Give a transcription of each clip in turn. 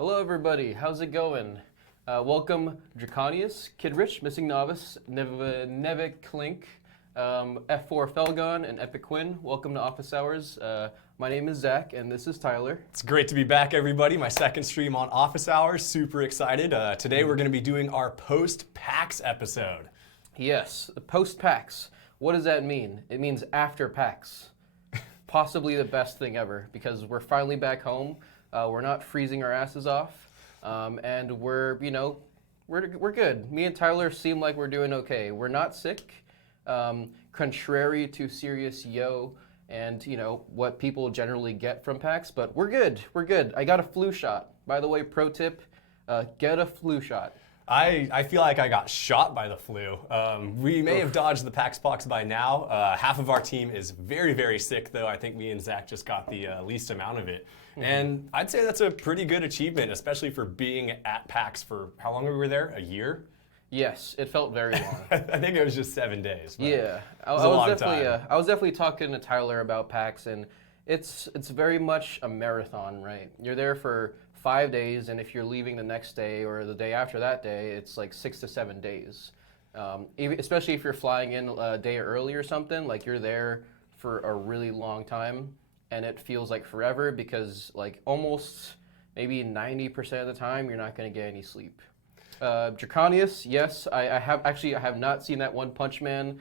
Hello, everybody. How's it going? Welcome, Draconius, Kid Rich, Missing Novice, Nevik Klink, F4 Felgon, and Epic Quinn. Welcome to Office Hours. My name is Zach, and this is Tyler. It's great to be back, everybody. My second stream on Office Hours. Super excited. Today we're going to be doing our Post Pax episode. Yes, the Post Pax. What does that mean? It means after Pax. Possibly the best thing ever, because we're finally back home. We're not freezing our asses off, and we're good. Me and Tyler seem like we're doing okay. We're not sick, contrary to Serious Yo and what people generally get from PAX, but we're good. We're good. I got a flu shot. By the way, pro tip: get a flu shot. I feel like I got shot by the flu. We may have dodged the PAX pox by now. Half of our team is very, very sick, though. I think me and Zach just got the least amount of it. And I'd say that's a pretty good achievement, especially for being at PAX for how long we were there? A year? Yes, it felt very long. I think it was just 7 days. Yeah, I was definitely talking to Tyler about PAX, and it's very much a marathon, right? You're there for 5 days, and if you're leaving the next day or the day after that day, it's like 6 to 7 days. Especially if you're flying in a day early or something, like you're there for a really long time, and it feels like forever because like almost maybe 90% of the time you're not going to get any sleep. Draconius, yes, I have not seen that One Punch Man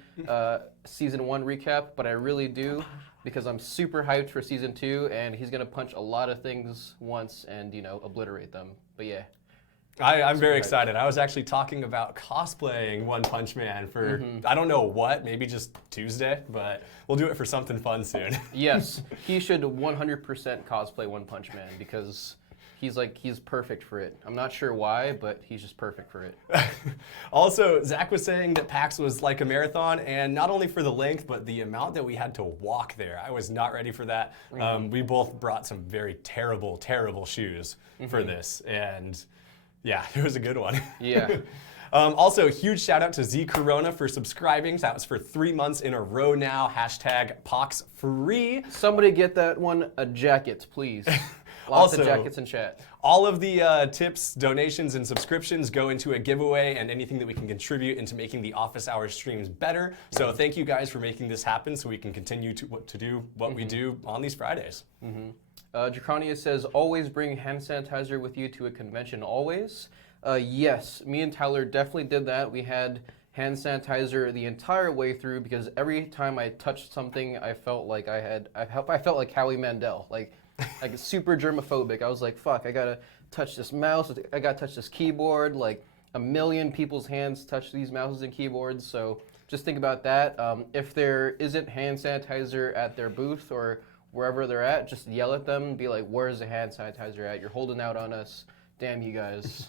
season 1 recap, but I really do because I'm super hyped for season 2, and he's gonna punch a lot of things once and obliterate them. But yeah, I'm very excited. I was actually talking about cosplaying One Punch Man for I don't know what, maybe just Tuesday, but we'll do it for something fun soon. Yes, he should 100% cosplay One Punch Man because he's perfect for it. I'm not sure why, but he's just perfect for it. Also, Zach was saying that PAX was like a marathon, and not only for the length, but the amount that we had to walk there. I was not ready for that. We both brought some very terrible, terrible shoes for this, and yeah, it was a good one. Yeah. Also, huge shout out to Z Corona for subscribing. That was for 3 months in a row now. Hashtag POX free. Somebody get that one a jacket, please. Lots of jackets in chat. All of the tips, donations, and subscriptions go into a giveaway and anything that we can contribute into making the Office Hours streams better. So thank you guys for making this happen so we can continue to do what we do on these Fridays. Draconius says, always bring hand sanitizer with you to a convention, always. Yes, me and Tyler definitely did that. We had hand sanitizer the entire way through because every time I touched something, I felt like I felt like Howie Mandel, like super germophobic. I was like, fuck, I gotta touch this mouse, I gotta touch this keyboard. Like a million people's hands touch these mouses and keyboards, so just think about that. If there isn't hand sanitizer at their booth or wherever they're at, just yell at them and be like, where's the hand sanitizer at? You're holding out on us. Damn you guys.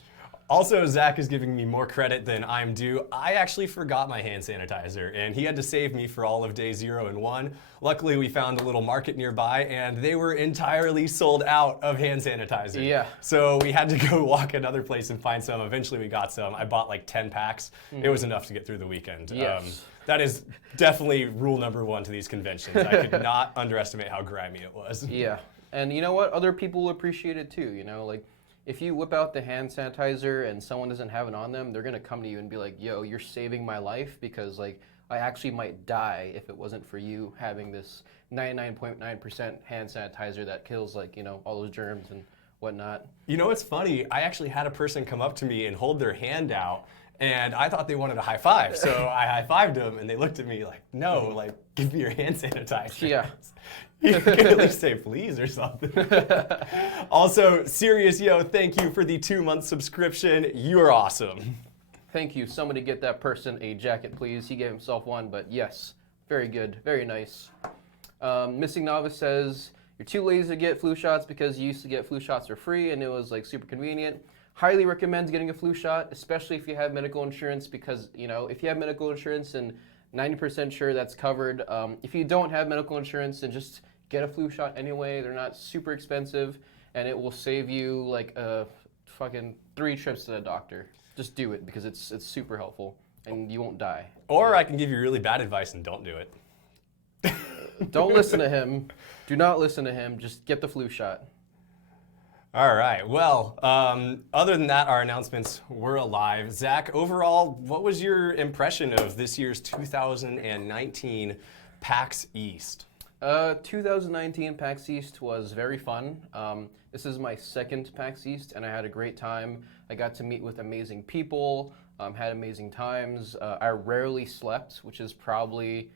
Also, Zach is giving me more credit than I'm due. I actually forgot my hand sanitizer, and he had to save me for all of day 0 and 1. Luckily, we found a little market nearby, and they were entirely sold out of hand sanitizer. Yeah. So we had to go walk another place and find some. Eventually, we got some. I bought like 10 packs. It was enough to get through the weekend. Yes. That is definitely rule number 1 to these conventions. I could not underestimate how grimy it was. Yeah, and you know what? Other people will appreciate it too, like, if you whip out the hand sanitizer and someone doesn't have it on them, they're gonna come to you and be like, yo, you're saving my life because like I actually might die if it wasn't for you having this 99.9% hand sanitizer that kills like, all those germs and whatnot. You know what's funny? I actually had a person come up to me and hold their hand out, and I thought they wanted a high five. So I high-fived them, and they looked at me like, no, like, give me your hand sanitizer. Yeah. You can at least say please or something. Also, Serious Yo, thank you for the 2-month subscription. You are awesome. Thank you. Somebody get that person a jacket, please. He gave himself one, but yes, very good, very nice. Missing Novice says, you're too lazy to get flu shots because you used to get flu shots for free and it was like super convenient. Highly recommend getting a flu shot, especially if you have medical insurance because, if you have medical insurance and 90% sure that's covered. If you don't have medical insurance, then just get a flu shot anyway. They're not super expensive, and it will save you like fucking 3 trips to the doctor. Just do it because it's super helpful, and you won't die. Or I can give you really bad advice and don't do it. Don't listen to him. Do not listen to him. Just get the flu shot. All right. Well, other than that, our announcements were alive. Zach, overall, what was your impression of this year's 2019 PAX East? 2019 PAX East was very fun. This is my second PAX East, and I had a great time. I got to meet with amazing people, had amazing times. I rarely slept, which probably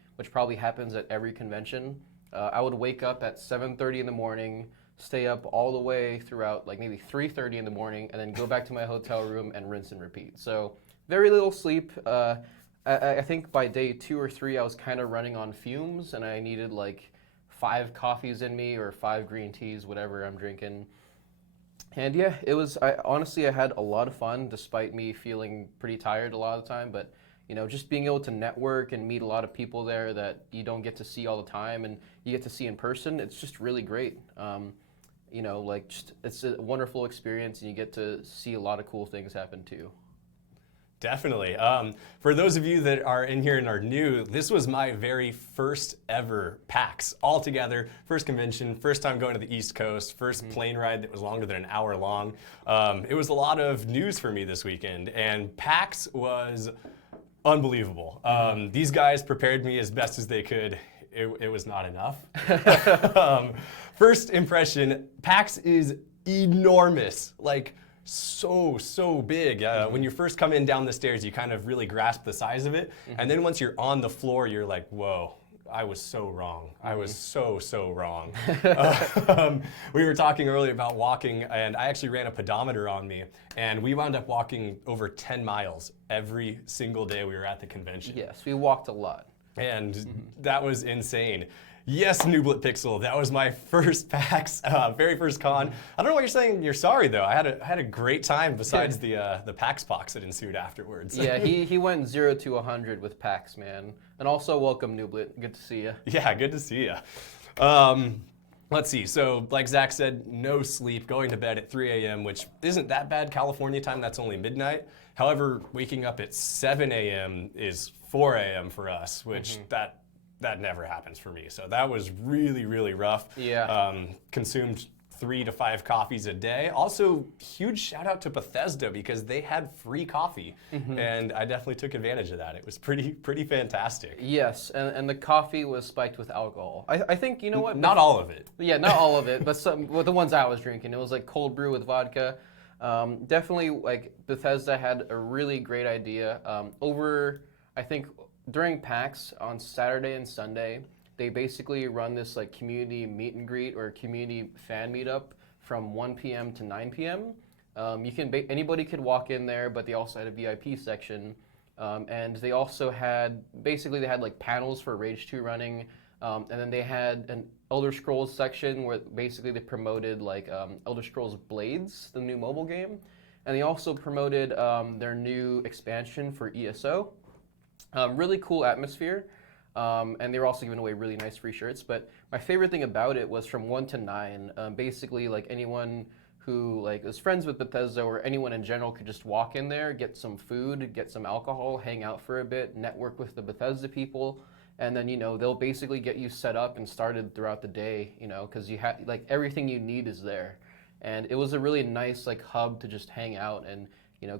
happens at every convention. I would wake up at 7:30 in the morning, stay up all the way throughout like maybe 3:30 in the morning, and then go back to my hotel room and rinse and repeat. So very little sleep. I think by day 2 or 3, I was kind of running on fumes, and I needed like 5 coffees in me or 5 green teas, whatever I'm drinking. And yeah, it was. I had a lot of fun, despite me feeling pretty tired a lot of the time. But just being able to network and meet a lot of people there that you don't get to see all the time, and you get to see in person. It's just really great. It's a wonderful experience, and you get to see a lot of cool things happen too. Definitely. For those of you that are in here and are new, this was my very first ever PAX altogether. First convention, first time going to the East Coast, first plane ride that was longer than an hour long. It was a lot of news for me this weekend, and PAX was unbelievable. These guys prepared me as best as they could. It was not enough. First impression, PAX is enormous. Like, so big. When you first come in down the stairs, you kind of really grasp the size of it. And then once you're on the floor, you're like, whoa, I was so wrong. I was so wrong. We were talking earlier about walking, and I actually ran a pedometer on me, and we wound up walking over 10 miles every single day we were at the convention. Yes, we walked a lot. And that was insane. Yes, Nublet Pixel, that was my first PAX, very first con. I don't know why you're saying you're sorry though. I had a great time besides the PAX pox that ensued afterwards. Yeah, he went 0 to 100 with PAX, man. And also welcome Nublet, good to see you. Yeah, good to see you. Let's see, so like Zach said, no sleep, going to bed at 3 a.m., which isn't that bad California time, that's only midnight. However, waking up at 7 a.m. is 4 a.m. for us, which that never happens for me. So that was really rough. Yeah. Consumed 3 to 5 coffees a day. Also, huge shout out to Bethesda because they had free coffee, and I definitely took advantage of that. It was pretty fantastic. Yes, and the coffee was spiked with alcohol. I think, you know what? Not all of it. Yeah, not all of it, but the ones I was drinking. It was like cold brew with vodka. Definitely, like Bethesda had a really great idea. I think during PAX on Saturday and Sunday, they basically run this like community meet and greet or community fan meetup from 1 p.m. to 9 p.m. Anybody could walk in there, but they also had a VIP section, and they also had like panels for Rage 2 running, and then they had an Elder Scrolls section where basically they promoted like Elder Scrolls Blades, the new mobile game, and they also promoted their new expansion for ESO. Really cool atmosphere, and they were also giving away really nice free shirts. But my favorite thing about it was from 1 to 9. Basically, like anyone who like was friends with Bethesda or anyone in general could just walk in there, get some food, get some alcohol, hang out for a bit, network with the Bethesda people, and then they'll basically get you set up and started throughout the day. Because you have like everything you need is there, and it was a really nice like hub to just hang out and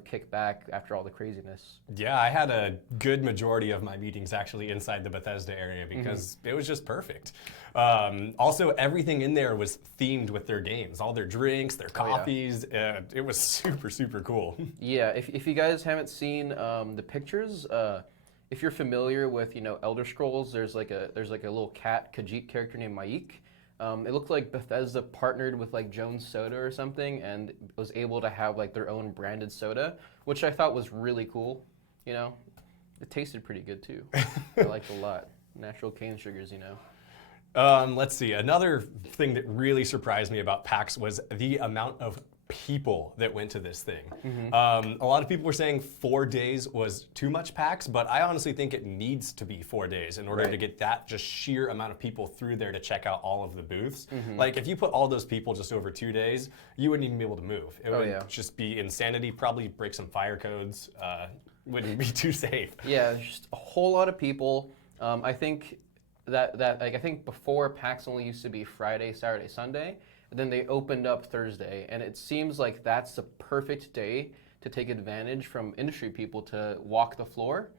kick back after all the craziness. Yeah, I had a good majority of my meetings actually inside the Bethesda area because it was just perfect. Also, everything in there was themed with their games, all their drinks, their coffees. It was super cool. Yeah, if you guys haven't seen the pictures, if you're familiar with Elder Scrolls, there's like a little cat Khajiit character named Maik. It looked like Bethesda partnered with like Jones Soda or something and was able to have like their own branded soda, which I thought was really cool. It tasted pretty good too. I liked it a lot. Natural cane sugars, Let's see. Another thing that really surprised me about PAX was the amount of people that went to this thing. A lot of people were saying 4 days was too much PAX, but I honestly think it needs to be 4 days in order to get that just sheer amount of people through there to check out all of the booths. Like if you put all those people just over 2 days, you wouldn't even be able to move. It would just be insanity, probably break some fire codes, wouldn't be too safe. Yeah, just a whole lot of people. I think that I think before PAX only used to be Friday, Saturday, Sunday. and then they opened up Thursday, and it seems like that's the perfect day to take advantage from industry people to walk the floor,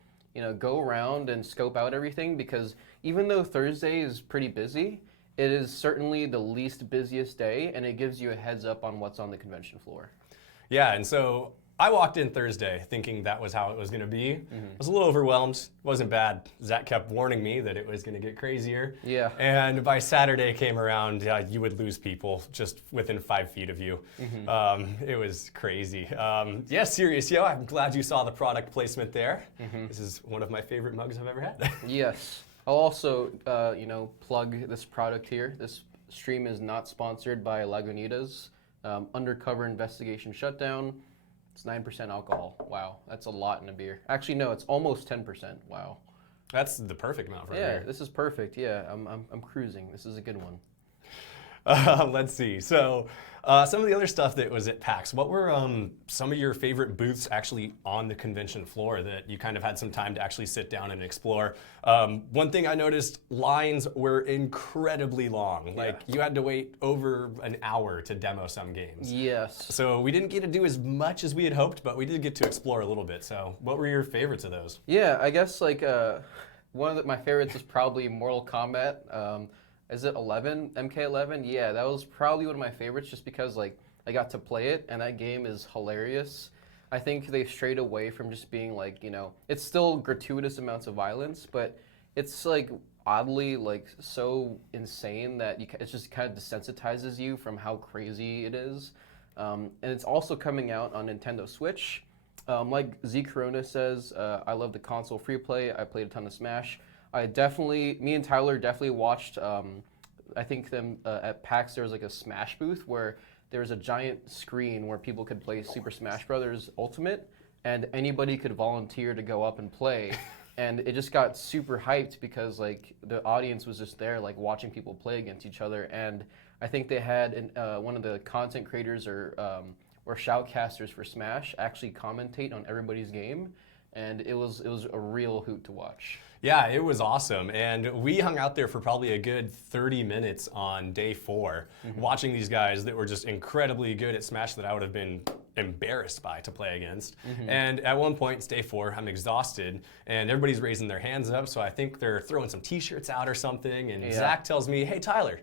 go around and scope out everything, because even though Thursday is pretty busy, it is certainly the least busiest day, and it gives you a heads up on what's on the convention floor. Yeah, and so I walked in Thursday thinking that was how it was going to be. I was a little overwhelmed. It wasn't bad. Zach kept warning me that it was going to get crazier. Yeah. And by Saturday came around, you would lose people just within 5 feet of you. It was crazy. Serious Yo, I'm glad you saw the product placement there. This is one of my favorite mugs I've ever had. Yes. I'll also, plug this product here. This stream is not sponsored by Lagunitas. Undercover investigation shutdown. It's 9% alcohol. Wow, that's a lot in a beer. Actually, no, it's almost 10%. Wow. That's the perfect amount for a beer. Yeah, this is perfect. Yeah, I'm cruising. This is a good one. Let's see. So some of the other stuff that was at PAX, what were some of your favorite booths actually on the convention floor that you kind of had some time to actually sit down and explore? One thing I noticed, lines were incredibly long. Like you had to wait over an hour to demo some games. Yes. So we didn't get to do as much as we had hoped, but we did get to explore a little bit. So what were your favorites of those? Yeah, I guess one of my favorites is probably Mortal Kombat. Is it 11? MK11? Yeah, that was probably one of my favorites just because I got to play it, and that game is hilarious. I think they strayed away from just being it's still gratuitous amounts of violence, but it's oddly so insane that it just kind of desensitizes you from how crazy it is. And it's also coming out on Nintendo Switch. Like Z Corona says, I love the console free play. I played a ton of Smash. Me and Tyler definitely watched, I think at PAX there was a Smash booth where there was a giant screen where people could play Super Smash Bros. Ultimate, and anybody could volunteer to go up and play. And it just got super hyped because the audience was just there watching people play against each other. And I think they had one of the content creators or shoutcasters for Smash actually commentate on everybody's game. And it was a real hoot to watch. Yeah, it was awesome. And we hung out there for probably a good 30 minutes on day 4, watching these guys that were just incredibly good at Smash that I would have been embarrassed by to play against. And at one point, it's day 4, I'm exhausted, and everybody's raising their hands up, so I think they're throwing some t-shirts out or something, and Zach tells me, hey, Tyler,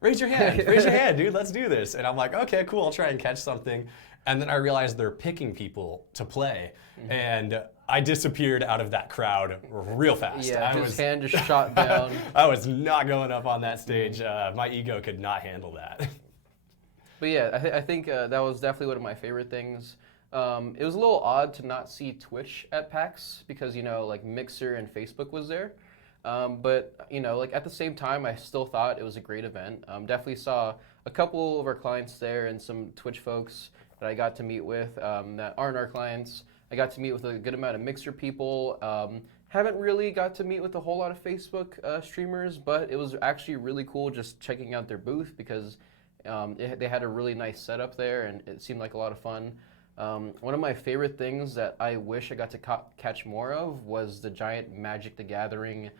raise your hand, dude, let's do this. And I'm like, okay, cool, I'll try and catch something. And then I realized they're picking people to play. And I disappeared out of that crowd real fast. Yeah, his hand just shot down. I was not going up on that stage. My ego could not handle that. But yeah, I think that was definitely one of my favorite things. It was a little odd to not see Twitch at PAX because, Mixer and Facebook was there. But, at the same time, I still thought it was a great event. Definitely saw a couple of our clients there and some Twitch folks that I got to meet with that aren't our clients. I got to meet with a good amount of Mixer people. Haven't really got to meet with a whole lot of Facebook streamers, but it was actually really cool just checking out their booth because they had a really nice setup there and it seemed like a lot of fun. One of my favorite things that I wish I got to catch more of was the giant Magic the Gathering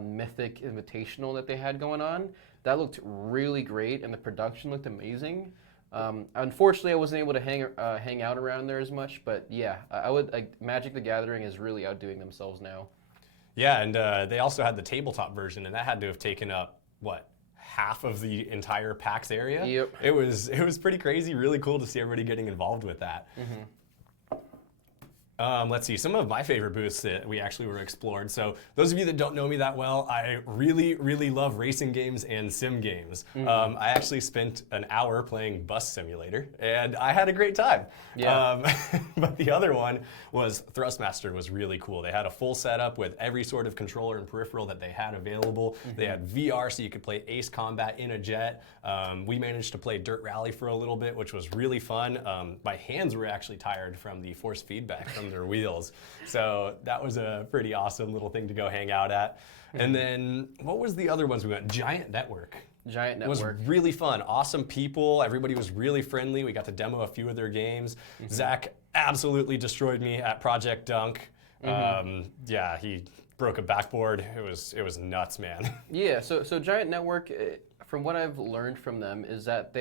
Mythic Invitational that they had going on. That looked really great and the production looked amazing. Unfortunately, I wasn't able to hang out around there as much, but yeah, I would Magic the Gathering is really outdoing themselves now. Yeah, and they also had the tabletop version, and that had to have taken up half of the entire PAX area. Yep. It was pretty crazy. Really cool to see everybody getting involved with that. Let's see, some of my favorite booths that we actually were explored. So those of you that don't know me that well, I really, really love racing games and sim games. I actually spent an hour playing Bus Simulator, and I had a great time. Yeah. But the other one was Thrustmaster was really cool. They had a full setup with every sort of controller and peripheral that they had available. They had VR, so you could play Ace Combat in a jet. We managed to play Dirt Rally for a little bit, which was really fun. My hands were actually tired from the force feedback from their wheels. So that was a pretty awesome little thing to go hang out at. And then what was the other ones we went? Giant Network. Giant Network. It was really fun. Awesome people. Everybody was really friendly. We got to demo a few of their games. Zach absolutely destroyed me at Project Dunk. Yeah, he broke a backboard. It was nuts, man. Yeah, so Giant Network, from what I've learned from them is that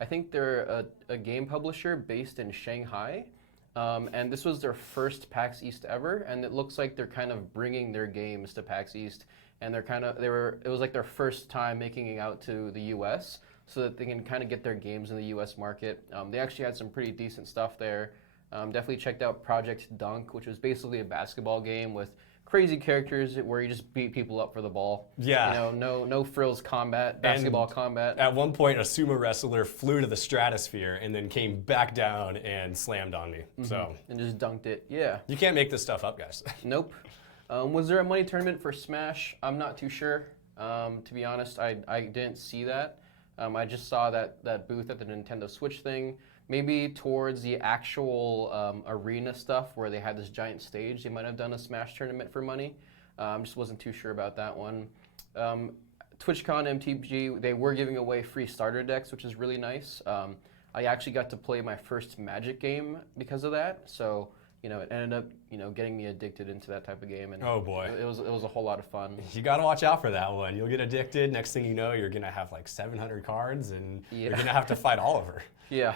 I think they're a game publisher based in Shanghai. And this was their first PAX East ever, and it looks like they're kind of bringing their games to PAX East, and it was like their first time making it out to the U.S. so that they can kind of get their games in the U.S. market. They actually had some pretty decent stuff there. Definitely checked out Project Dunk, which was basically a basketball game with crazy characters where you just beat people up for the ball. Yeah. No frills combat, basketball combat. At one point, a sumo wrestler flew to the stratosphere and then came back down and slammed on me. So And just dunked it. Yeah. you can't make this stuff up, guys. Nope. Was there a money tournament for Smash? I'm not too sure. To be honest, I didn't see that. I just saw that booth at the Nintendo Switch thing. Maybe towards the actual arena stuff where they had this giant stage, they might have done a Smash tournament for money. Just wasn't too sure about that one. TwitchCon MTG, they were giving away free starter decks, which is really nice. I actually got to play my first Magic game because of that. So, it ended up, getting me addicted into that type of game. And Oh boy. It was a whole lot of fun. You got to watch out for that one. You'll get addicted. Next thing you know, you're going to have like 700 cards and you're going to have to fight Oliver. Yeah.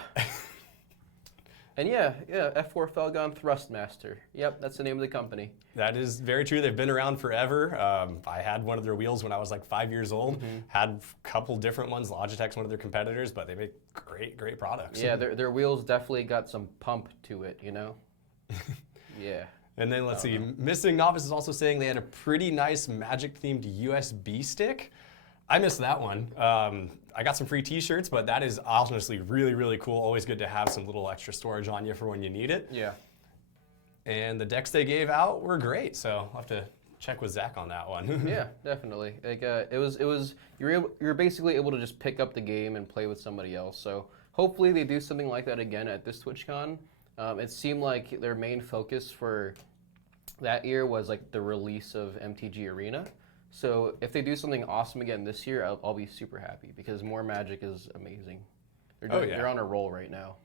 And yeah, F4 Felgon Thrustmaster. Yep, that's the name of the company. That is very true. They've been around forever. I had one of their wheels when I was like 5 years old. Had a couple different ones. Logitech's one of their competitors, but they make great products. Yeah, their wheels definitely got some pump to it, Yeah. And then let's see, Missing Novice is also saying they had a pretty nice Magic-themed USB stick. I missed that one. I got some free t-shirts, but that is honestly really cool. Always good to have some little extra storage on you for when you need it. Yeah. And the decks they gave out were great, so I'll have to check with Zach on that one. Yeah, definitely. Like you're basically able to just pick up the game and play with somebody else. So hopefully they do something like that again at this TwitchCon. It seemed like their main focus for that year was like the release of MTG Arena. So if they do something awesome again this year, I'll be super happy because more Magic is amazing. They're on a roll right now.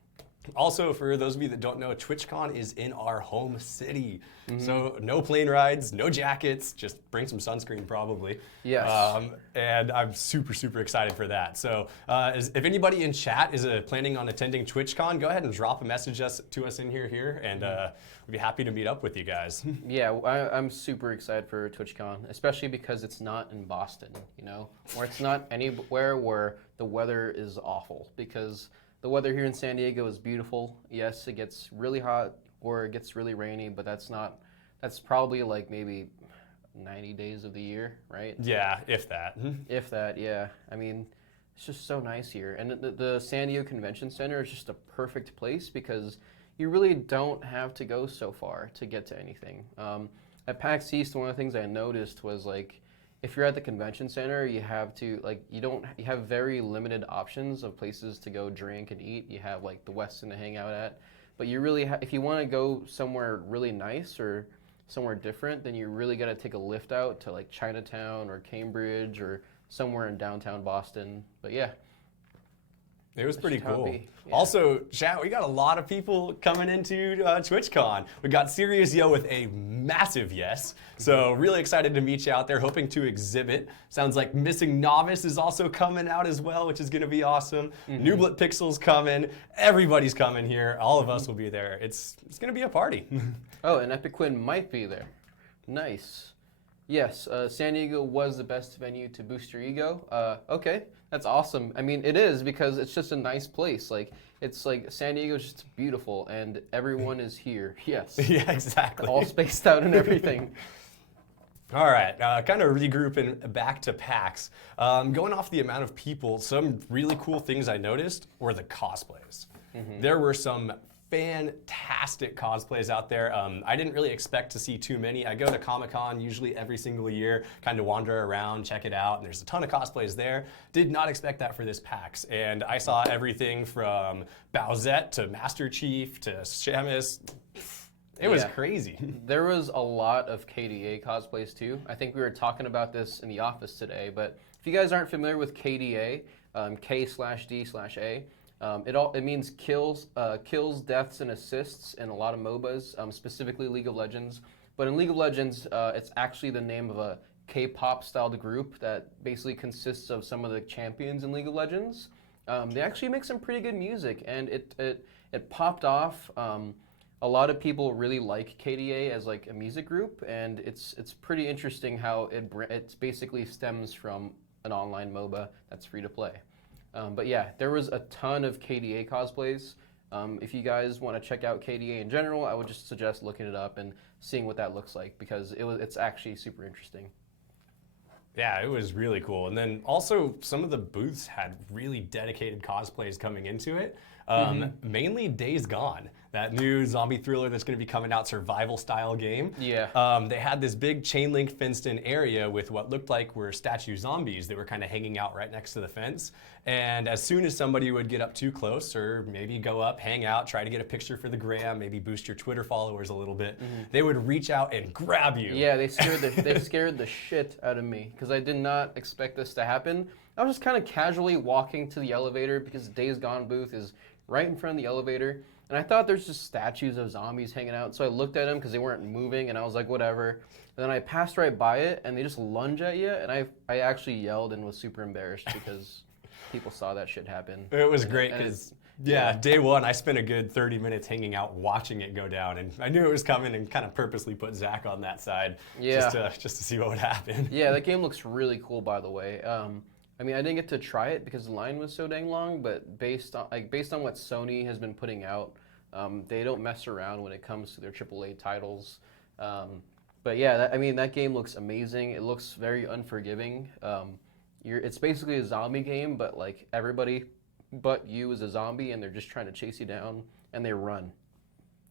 Also, for those of you that don't know, TwitchCon is in our home city. So no plane rides, no jackets, just bring some sunscreen probably. Yes. And I'm super excited for that. So if anybody in chat is planning on attending TwitchCon, go ahead and drop a message to us in here, and we'd be happy to meet up with you guys. Yeah, I'm super excited for TwitchCon, especially because it's not in Boston, or it's not anywhere where the weather is awful, because the weather here in San Diego is beautiful. Yes, it gets really hot or it gets really rainy, but that's probably like maybe 90 days of the year, right? Yeah, if that. If that, yeah. I mean, it's just so nice here. And the San Diego Convention Center is just a perfect place because you really don't have to go so far to get to anything. At PAX East, one of the things I noticed was like, if you're at the convention center, you have very limited options of places to go drink and eat. You have like the Westin to hang out at, but you really if you want to go somewhere really nice or somewhere different, then you really got to take a lift out to like Chinatown or Cambridge or somewhere in downtown Boston. But yeah. It was pretty cool. Yeah. Also, chat, we got a lot of people coming into TwitchCon. We got Serious Yo with a massive yes. So really excited to meet you out there, hoping to exhibit. Sounds like Missing Novice is also coming out as well, which is going to be awesome. Nublet Pixel's coming. Everybody's coming here. All of us will be there. It's going to be a party. Oh, and Epic Quinn might be there. Nice. Yes, San Diego was the best venue to boost your ego. Okay, that's awesome. I mean, it is because it's just a nice place. Like, it's like San Diego's just beautiful and everyone is here. Yes. Yeah, exactly. All spaced out and everything. All right, kind of regrouping back to PAX. Going off the amount of people, some really cool things I noticed were the cosplays. There were some fantastic cosplays out there. I didn't really expect to see too many. I go to Comic-Con usually every single year, kind of wander around, check it out, and there's a ton of cosplays there. Did not expect that for this PAX. And I saw everything from Bowsette to Master Chief to Shamus. It was crazy. There was a lot of KDA cosplays too. I think we were talking about this in the office today, but if you guys aren't familiar with KDA, K/D/A, it means kills, deaths, and assists in a lot of MOBAs, specifically League of Legends. But in League of Legends, it's actually the name of a K-pop styled group that basically consists of some of the champions in League of Legends. They actually make some pretty good music, and it popped off. A lot of people really like KDA as like a music group, and it's pretty interesting how it basically stems from an online MOBA that's free to play. But yeah, there was a ton of KDA cosplays. If you guys want to check out KDA in general, I would just suggest looking it up and seeing what that looks like, because it's actually super interesting. Yeah, it was really cool. And then also some of the booths had really dedicated cosplays coming into it. Mainly Days Gone, that new zombie thriller that's going to be coming out, survival style game. Yeah. They had this big chain link fenced in area with what looked like were statue zombies that were kind of hanging out right next to the fence. And as soon as somebody would get up too close, or maybe go up, hang out, try to get a picture for the gram, maybe boost your Twitter followers a little bit, they would reach out and grab you. Yeah, they scared the shit out of me, because I did not expect this to happen. I was just kind of casually walking to the elevator, because Days Gone booth is right in front of the elevator, and I thought there's just statues of zombies hanging out, so I looked at them because they weren't moving, and I was like, whatever. And then I passed right by it, and they just lunge at you, and I actually yelled and was super embarrassed because people saw that shit happen. It was great because, yeah, day one, I spent a good 30 minutes hanging out watching it go down, and I knew it was coming and kind of purposely put Zach on that side just to see what would happen. Yeah, that game looks really cool, by the way. I mean, I didn't get to try it because the line was so dang long, but based on what Sony has been putting out, they don't mess around when it comes to their AAA titles. But yeah, that game looks amazing. It looks very unforgiving. It's basically a zombie game, but like everybody but you is a zombie, and they're just trying to chase you down, and they run.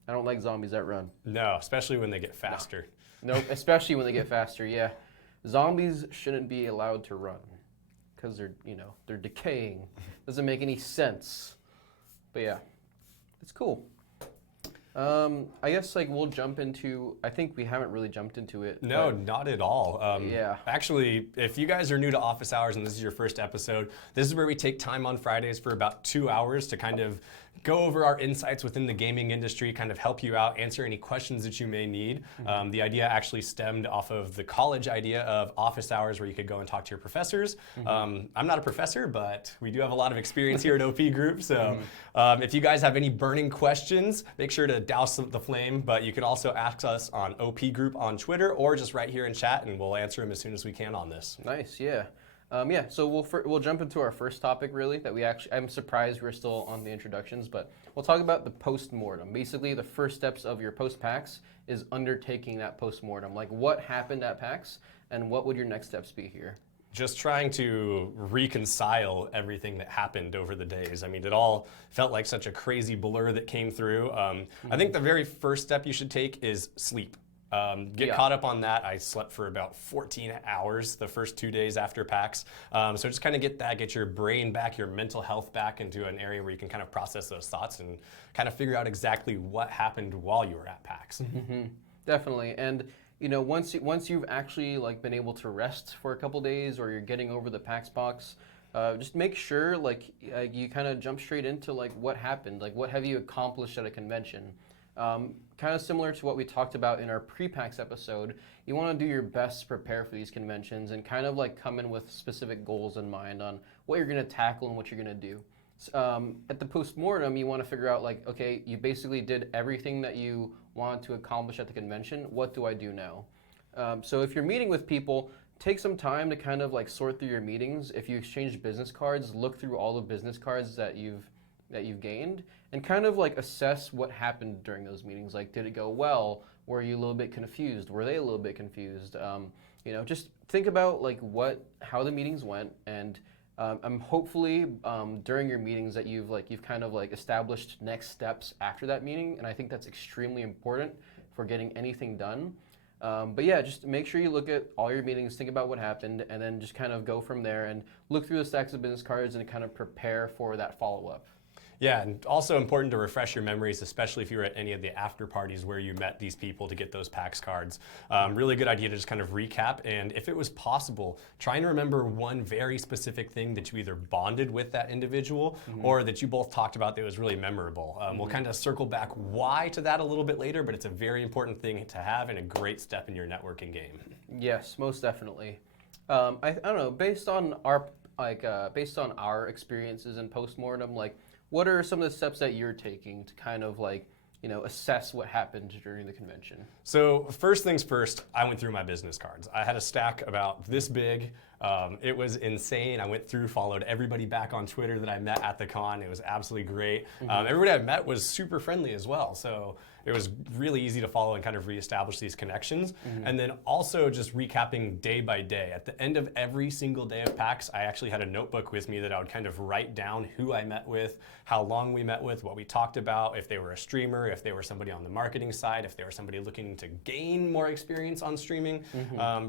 I don't like zombies that run. No, especially when they get faster. No, especially when they get faster, yeah. Zombies shouldn't be allowed to run, because they're decaying. Doesn't make any sense. But yeah, it's cool. I guess we'll jump into, I think we haven't really jumped into it. No, not at all. Yeah. Actually, if you guys are new to Office Hours and this is your first episode, this is where we take time on Fridays for about 2 hours to kind of go over our insights within the gaming industry, kind of help you out, answer any questions that you may need. The idea actually stemmed off of the college idea of office hours where you could go and talk to your professors. I'm not a professor, but we do have a lot of experience here at OP Group. So if you guys have any burning questions, make sure to douse the flame. But you can also ask us on OP Group on Twitter, or just right here in chat, and we'll answer them as soon as we can on this. Nice, yeah. So we'll jump into our first topic, really, that I'm surprised we're still on the introductions, but we'll talk about the post-mortem. Basically, the first steps of your post-PAX is undertaking that post-mortem. Like, what happened at PAX, and what would your next steps be here? Just trying to reconcile everything that happened over the days. I mean, it all felt like such a crazy blur that came through. I think the very first step you should take is sleep. Get caught up on that. I slept for about 14 hours the first 2 days after PAX. So just kind of get your brain back, your mental health back into an area where you can kind of process those thoughts and kind of figure out exactly what happened while you were at PAX. Definitely. And once you've actually been able to rest for a couple days, or you're getting over the PAX box, just make sure you kind of jump straight into what happened, what have you accomplished at a convention. Kind of similar to what we talked about in our pre-PAX episode, you want to do your best to prepare for these conventions and kind of come in with specific goals in mind on what you're going to tackle and what you're going to do. At the post-mortem, you want to figure out okay, you basically did everything that you wanted to accomplish at the convention. What do I do now? So if you're meeting with people, take some time to kind of sort through your meetings. If you exchange business cards, look through all the business cards that you've gained, and kind of assess what happened during those meetings. Did it go well? Were you a little bit confused? Were they a little bit confused? Just think about how the meetings went, and hopefully during your meetings that you've kind of established next steps after that meeting, and I think that's extremely important for getting anything done. But yeah, just make sure you look at all your meetings, think about what happened, and then just kind of go from there and look through the stacks of business cards and kind of prepare for that follow-up. Yeah, and also important to refresh your memories, especially if you were at any of the after parties where you met these people to get those PAX cards. Really good idea to just kind of recap, and if it was possible, try and remember one very specific thing that you either bonded with that individual or that you both talked about that was really memorable. We'll kind of circle back why to that a little bit later, but it's a very important thing to have and a great step in your networking game. Yes, most definitely. I don't know. Based on our experiences in postmortem, like, what are some of the steps that you're taking to kind of like, assess what happened during the convention? So first things first, I went through my business cards. I had a stack about this big. It was insane. I went through, followed everybody back on Twitter that I met at the con. It was absolutely great. Everybody I met was super friendly as well. So it was really easy to follow and kind of reestablish these connections. And then also just recapping day by day. At the end of every single day of PAX, I actually had a notebook with me that I would kind of write down who I met with, how long we met with, what we talked about, if they were a streamer, if they were somebody on the marketing side, if they were somebody looking to gain more experience on streaming.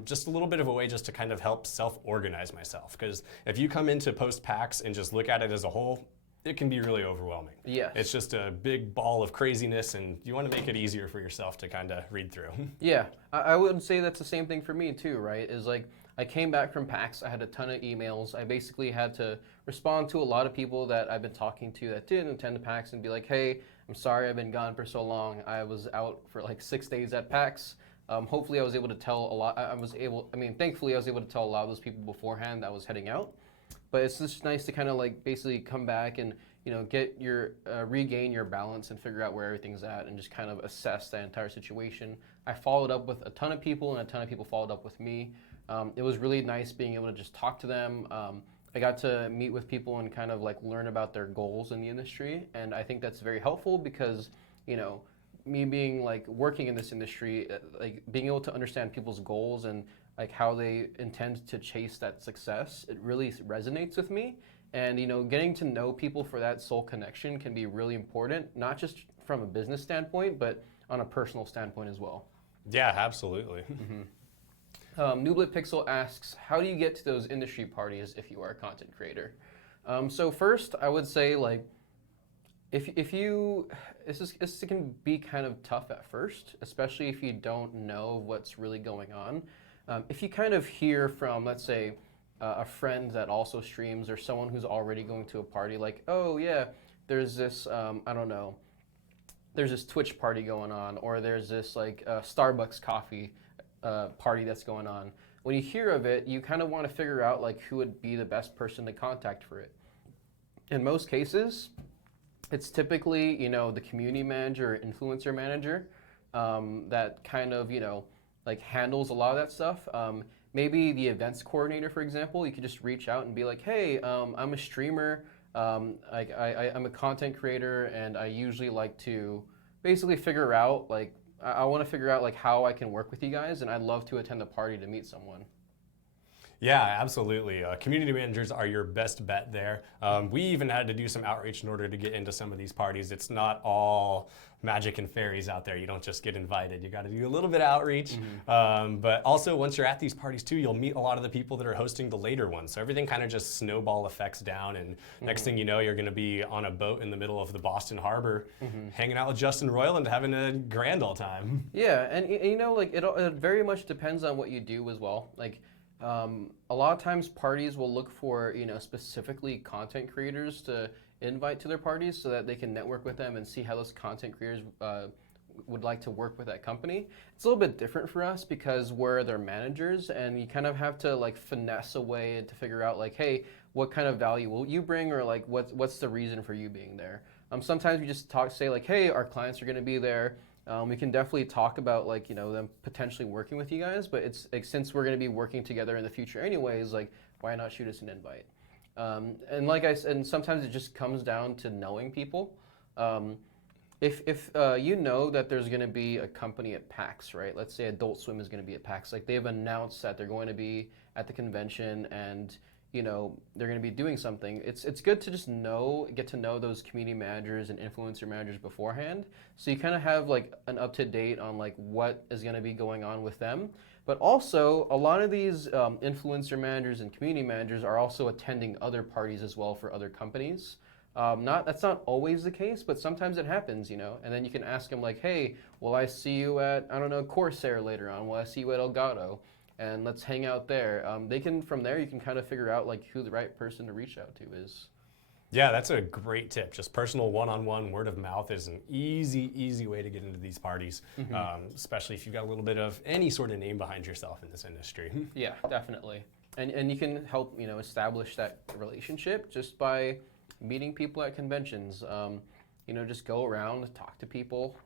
Just a little bit of a way just to kind of help self-organize myself. Because if you come into Post PAX and just look at it as a whole, it can be really overwhelming. Yes. It's just a big ball of craziness, and you want to make it easier for yourself to kind of read through. Yeah, I would say that's the same thing for me too, right? Is like, I came back from PAX, I had a ton of emails. I basically had to respond to a lot of people that I've been talking to that didn't attend PAX and be like, hey, I'm sorry I've been gone for so long. I was out for like 6 days at PAX. Hopefully I was able to tell a lot, thankfully I was able to tell a lot of those people beforehand that I was heading out. But it's just nice to kind of like basically come back and get your regain your balance and figure out where everything's at and just kind of assess that entire situation. I followed up with a ton of people and a ton of people followed up with me. It was really nice being able to just talk to them. I got to meet with people and kind of like learn about their goals in the industry, and I think that's very helpful because me being like working in this industry, like being able to understand people's goals and like how they intend to chase that success, it really resonates with me. And getting to know people for that soul connection can be really important, not just from a business standpoint, but on a personal standpoint as well. Yeah, absolutely. Nublet Pixel asks, how do you get to those industry parties if you are a content creator? So first, I would say like, if you, this can be kind of tough at first, especially if you don't know what's really going on. If you kind of hear from, let's say, a friend that also streams or someone who's already going to a party, like, oh yeah, there's this, I don't know, there's this Twitch party going on, or there's this like Starbucks coffee party that's going on. When you hear of it, you kind of want to figure out like who would be the best person to contact for it. In most cases, it's typically, the community manager or influencer manager that kind of, like handles a lot of that stuff. Maybe the events coordinator, for example, you could just reach out and be like, hey, I'm a streamer, I'm a content creator, and I usually like to basically figure out, like, I want to figure out like how I can work with you guys, and I'd love to attend a party to meet someone. Yeah, absolutely. Community managers are your best bet there. We even had to do some outreach in order to get into some of these parties. It's not all magic and fairies out there. You don't just get invited. You got to do a little bit of outreach. But also, once you're at these parties too, you'll meet a lot of the people that are hosting the later ones. So everything kind of just snowball effects down, and next thing you know, you're going to be on a boat in the middle of the Boston Harbor, hanging out with Justin Roiland, having a grand old time. Yeah, and like it very much depends on what you do as well. Like, a lot of times parties will look for, specifically content creators to invite to their parties so that they can network with them and see how those content creators would like to work with that company. It's a little bit different for us because we're their managers, and you kind of have to like finesse a way to figure out like, hey, what kind of value will you bring, or like what's the reason for you being there? Sometimes we just say like, hey, our clients are going to be there. We can definitely talk about like them potentially working with you guys, but it's like, since we're going to be working together in the future anyways, like why not shoot us an invite? And like I said, and sometimes it just comes down to knowing people. If you know that there's going to be a company at PAX, right? Let's say Adult Swim is going to be at PAX. Like they've announced that they're going to be at the convention, and they're going to be doing something. It's good to just get to know those community managers and influencer managers beforehand, so you kind of have like an up-to-date on like what is going to be going on with them. But also, a lot of these influencer managers and community managers are also attending other parties as well for other companies. That's not always the case, but sometimes it happens, and then you can ask them like, hey, will I see you at, I don't know, Corsair later on? Will I see you at Elgato? And let's hang out there. From there, you can kind of figure out like who the right person to reach out to is. Yeah, that's a great tip. Just personal one-on-one, word of mouth is an easy way to get into these parties, especially if you've got a little bit of any sort of name behind yourself in this industry. Yeah, definitely. And you can help, establish that relationship just by meeting people at conventions. Just go around, talk to people,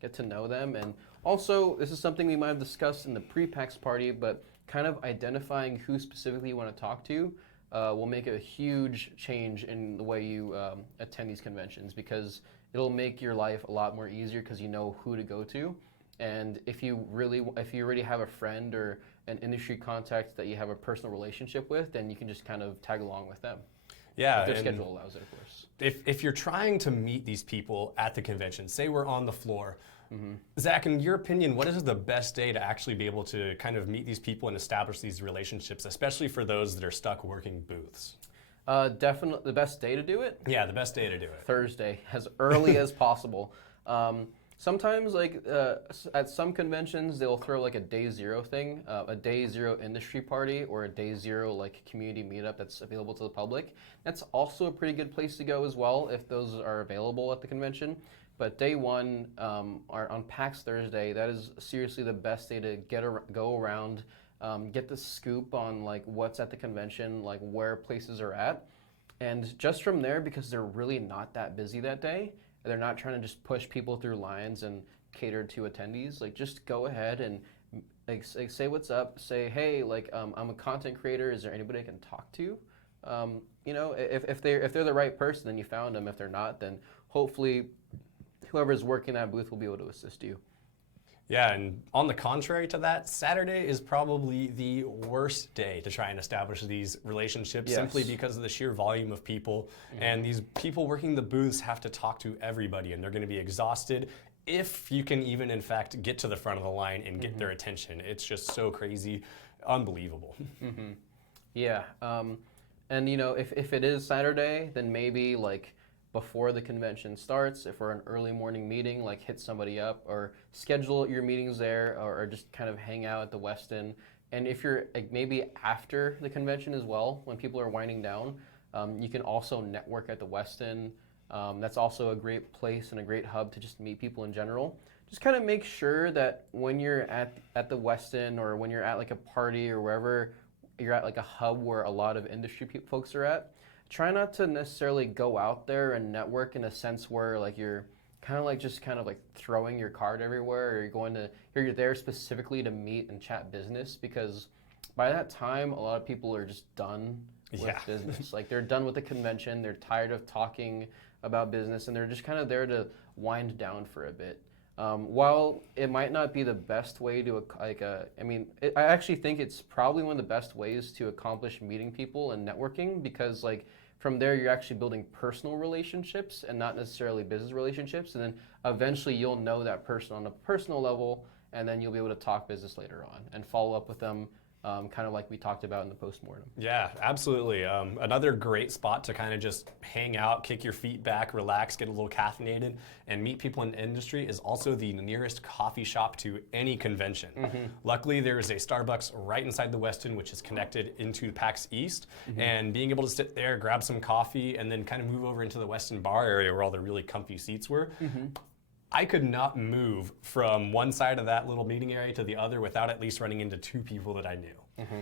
get to know them. And also, this is something we might have discussed in the pre-PAX party, but kind of identifying who specifically you want to talk to will make a huge change in the way you attend these conventions, because it'll make your life a lot more easier because you know who to go to. And if you already have a friend or an industry contact that you have a personal relationship with, then you can just kind of tag along with them. Yeah, if their schedule allows it, of course. If you're trying to meet these people at the convention, say we're on the floor, Zach, in your opinion, what is the best day to actually be able to kind of meet these people and establish these relationships, especially for those that are stuck working booths? Definitely the best day to do it? Yeah, the best day to do it. Thursday, as early as possible. Sometimes, at some conventions, they'll throw like a day zero thing, a day zero industry party, or a day zero like community meetup that's available to the public. That's also a pretty good place to go as well if those are available at the convention. But day one, on PAX Thursday, that is seriously the best day to go around, get the scoop on like what's at the convention, like where places are at. And just from there, because they're really not that busy that day, they're not trying to just push people through lines and cater to attendees. Like, just go ahead and say what's up. Say, hey, I'm a content creator. Is there anybody I can talk to? If they're the right person, then you found them. If they're not, then hopefully whoever's working that booth will be able to assist you. Yeah, and on the contrary to that, Saturday is probably the worst day to try and establish these relationships, simply because of the sheer volume of people. And these people working the booths have to talk to everybody, and they're going to be exhausted if you can even, in fact, get to the front of the line and get their attention. It's just so crazy, unbelievable. Yeah, and if it is Saturday, then maybe before the convention starts, if we're an early morning meeting, hit somebody up or schedule your meetings there, or just kind of hang out at the Westin. And if you're maybe after the convention as well, when people are winding down, you can also network at the Westin. That's also a great place and a great hub to just meet people in general. Just kind of make sure that when you're at the Westin, or when you're at a party, or wherever you're at a hub where a lot of industry folks are at, try not to necessarily go out there and network in a sense where you're kind of throwing your card everywhere, or you're there specifically to meet and chat business, because by that time a lot of people are just done with business. They're done with the convention, they're tired of talking about business, and they're just kind of there to wind down for a bit. While it might not be the best way to I actually think it's probably one of the best ways to accomplish meeting people and networking, because from there you're actually building personal relationships and not necessarily business relationships, and then eventually you'll know that person on a personal level, and then you'll be able to talk business later on and follow up with them, kind of like we talked about in the postmortem. Yeah, absolutely. Another great spot to kind of just hang out, kick your feet back, relax, get a little caffeinated, and meet people in the industry is also the nearest coffee shop to any convention. Luckily, there is a Starbucks right inside the Westin, which is connected into Pax East, and being able to sit there, grab some coffee, and then kind of move over into the Westin bar area where all the really comfy seats were. I could not move from one side of that little meeting area to the other without at least running into two people that I knew.